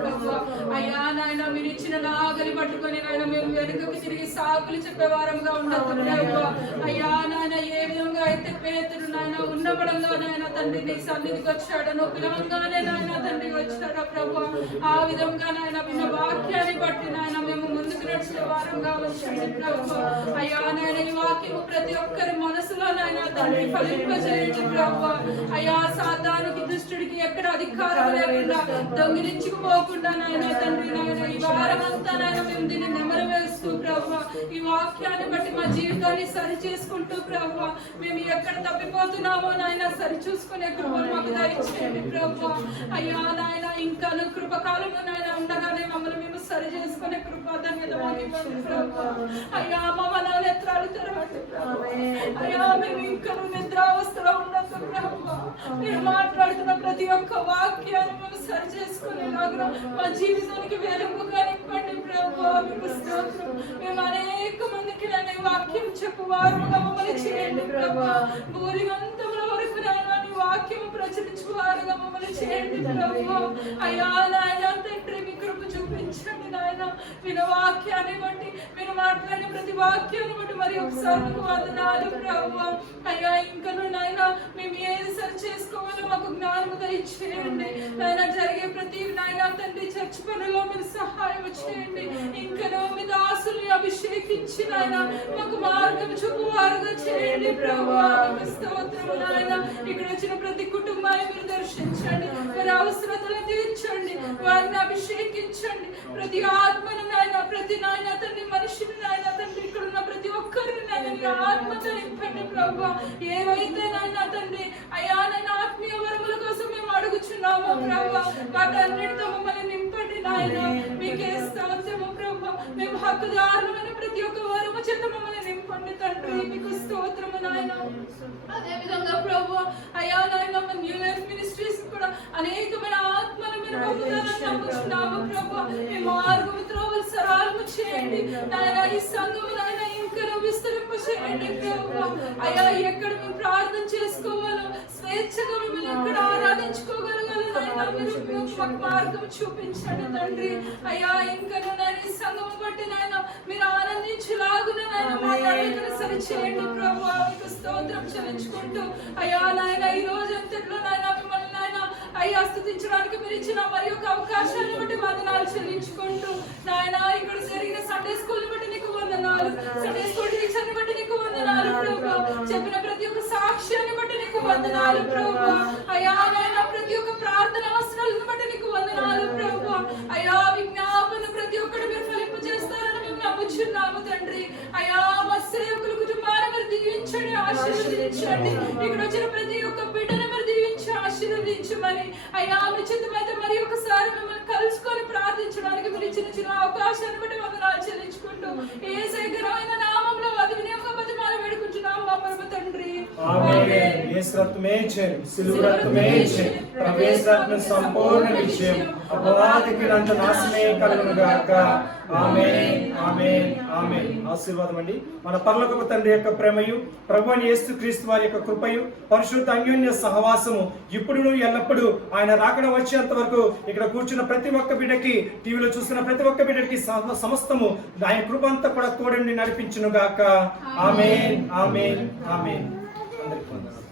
ప్రభువా. అయ్యా నాయన, మీరు ఇచ్చిన నాగలి పట్టుకొని నాయన మేము వెనుకకు తిరిగి సాకులు చెప్పేవారంగా ఉండదు ప్రభువా. అయ్యా నాయన, ఏ విధంగా అయితే పేతురు నాయన ఉన్నపడంగా నాయన తండ్రి నీ సన్నిధికి వచ్చాడనో, పిలవంగానే నాయన తండ్రి వచ్చాడో ప్రభువా. ఆ విధంగా నాయన విన్న వాక్యాన్ని బట్టి నాయన మేము ముందుకు నడిచే వారంగా వచ్చింది ప్రభువా. అయ్యా నాయన, ఈ వాక్యము ప్రతి ఒక్కరి మనసులో నాయన తండ్రి ఫలింపజేయండి ప్రభువా. అయ్యా సాతానుకి దుష్టుడికి ఎక్కడ అధికారం లేకుండా దొంగిలించుకుపోకుండా నాయన తండ్రి నాయన ఈ వారం అంతా నాయన మేము దీన్ని నెమరు వేస్తూ ప్రభువా ఈ వాక్యాన్ని బట్టి మా జీవితాన్ని సరి చేసుకుంటూ ప్రభువా మేము ఎక్కడ తప్పిపోతున్నామో నాయన సరి చూసుకునే కృపను మాకు దయచేయండి ప్రభువా. అయ్యా నాయన ఇంకా కృపకాలంలో నాయన ఉండగానే మమ్మల్ని మేము సరి చేసుకునే కృప ధన్యత మాకు ఇవ్వండి ప్రభువా. అయ్యా మా నేత్రాలు తెరవండి ప్రభువా. అయ్యా మేము ఇంకా నిద్రావస్థలో ఉన్నంత ప్రభువా మీరు మాట్లాడుతున్న ప్రతి ఒక్క వాక్యాన్ని మేము సరి చేసుకునేలాగా మా జీవితానికి వెలుగుగా నింపండి ప్రభువా. మీకు స్తోత్రం. మేము అనేక మందికి నేను ఈ వాక్యం చెప్పువారుగా మమ్మల్ని చేయండి ప్రభువా. భూరివంతముల వరకు నాయన నీ వాక్యం ప్రచురించువారుగా మమ్మల్ని చేయండి ప్రభువా. అయ్యా నాయన తండ్రి మీ కృప చూపించండి నాయన. విన వాక్యాన్ని బట్టి మీరు మాట్లాడిన ప్రతి వాక్యాన్ని బట్టి మరి ఒకసారి మీకు వందనాలు ప్రభువా. అయ్యా ఇంకా నాయన మేము ఏది సరి చేసుకోవాలో మాకు జ్ఞానము దయచేయండి నాయన. జరిగే ప్రతి నాయన తండ్రి చర్చ్ పనుల్లో మీరు సహాయం చేయండి. ఇంకా మీ దాసుల్ని అభిషేకించి నాయన మాకు మార్గం చూపువారుగా చేయండి ప్రభువా. మీకు స్తోత్రము నాయన. ఇక్కడ వచ్చిన ప్రతి కుటుంబాన్ని మీరు దర్శించండి, వారి అవసరతలను తీర్చండి, వారిని అభిషేకించండి. ప్రతి ఆత్మను నాయన ప్రతి నాయన తండ్రి మనిషిని నాయన తండ్రి ఇక్కడ ఉన్న ప్రతి ఒక్కరిని నాయన ఆత్మతో నింపండి ప్రభువా. ఏవైతే నాయన తండ్రి అయ్యా నాయన ఆత్మీయ వరముల కోసం మేము అడుగుచున్నామో ప్రభువా వాటన్నిటితో మమ్మల్ని నింపండి నాయన. మీకే స్తోత్రము ప్రభువా. మేము హక్కుదారులమైన ప్రతి ఒక్క వరము చేత మమ్మల్ని నింపండి తండ్రి. మీకు స్తోత్రము నాయన. అదే విధంగా ప్రభువా అయ్యా నాయన న్యూ లైఫ్ మినిస్ట్రీస్ కూడా అనేకమైన ఆత్మల మీరు పంపుతారని నమ్ముచున్నాము ప్రభువా. మీ మార్గము త్రోవలు సరళము చేయండి నాయన. ఈ సంఘము నాయన ఇంకా విస్తరింప చేయండి ప్రభువా. అయ్యా ఎక్కడ మేము ప్రార్థన చేసుకోవాలో స్వేచ్ఛగా మిమ్మల్ని ఎక్కడ ఆరాధించుకోగలగాలి నాయన మీరు మాకు మార్గం చూపించండి తండ్రి. అయ్యా ఇంకా నాయన ఈ సంఘము బట్టి నాయన మీరు ఆనందించలాగున నాయన మాట్లాడేది సరి చేయండి ప్రభువా. మీకు స్తోత్రం చెల్లించుకుంటూ అయ్యా నాయన ఈ రోజు అంతట్లో నాయన మిమ్మల్ని నాయన అయ్యా స్తుతించడానికి మీరు ఇచ్చిన మరి యొక్క అవకాశాన్ని బట్టి వందనాలు చెల్లించుకుంటూ నాయన ఇక్కడ జరిగిన సండే స్కూల్ బట్టి నీకు వందనాలు, సండే స్కూల్ టీచర్ని బట్టి నీకు వందనాలు ప్రభువా. చెప్పిన ప్రతి ఒక్క సాక్ష్యాన్ని బట్టి నీకు వందనాలు ప్రభువా. అయ్యా నాయన ప్రతి ఒక్క ప్రార్థన అవసరాలను బట్టి నీకు వందనాలు ప్రభువా. అయ్యా విజ్ఞాపన ప్రతి ఒక్కటి మీరు ఫలింపజేస్తారని మేము నమ్ముచున్నాము తండ్రి. అయ్యా మా సేవకుల కుటుంబాన్ని మీరు దీవించండి, ఆశీర్వదించండి. ఇక్కడ వచ్చిన ప్రతి ఒక్క బిడ్డను మీరు దీవించి ఆశీర్వదించమని అయ్యా మీ చిత్తమైతే మరి ఒకసారి మిమ్మల్ని కలుసుకొని ప్రార్థించడానికి మీరు ఇచ్చిన అవకాశాన్ని బట్టి వందనాలు చెల్లించుకుంటూ యేసయ్య ఘనమైన నామములో అది వినియోగ బతిమాల వేడుకుంటున్నాము మా పరమ తండ్రి. ఆమేన్. యేసు రక్తమే జయం, సిలువ రక్తమే జయం, ప్రవేశ రక్తం సంపూర్ణ విజయం, అపవాదికి రంత నాశనే కలుగును గాక. ఆమేన్ ఆమేన్ ఆమేన్. ఆశీర్వాదం అండి. మన పరలోకపు తండ్రి యొక్క ప్రేమయు ప్రభువైన యేసుక్రీస్తు వారి యొక్క కృపయు పరిశుద్ధ అన్యోన్య సహవాసము ఇప్పుడు ఎల్లప్పుడూ ఆయన రాకడ వచ్చేంత వరకు ఇక్కడ కూర్చున్న ప్రతి ఒక్క బిడ్డకి, టీవీలో చూస్తున్న ప్రతి ఒక్క బిడ్డకి సమస్తము ఆయన కృప అంతా కూడా తోడండి నడిపించును గాక. ఆమేన్ ఆమేన్ ఆమేన్. అందరికీ వందనాలు.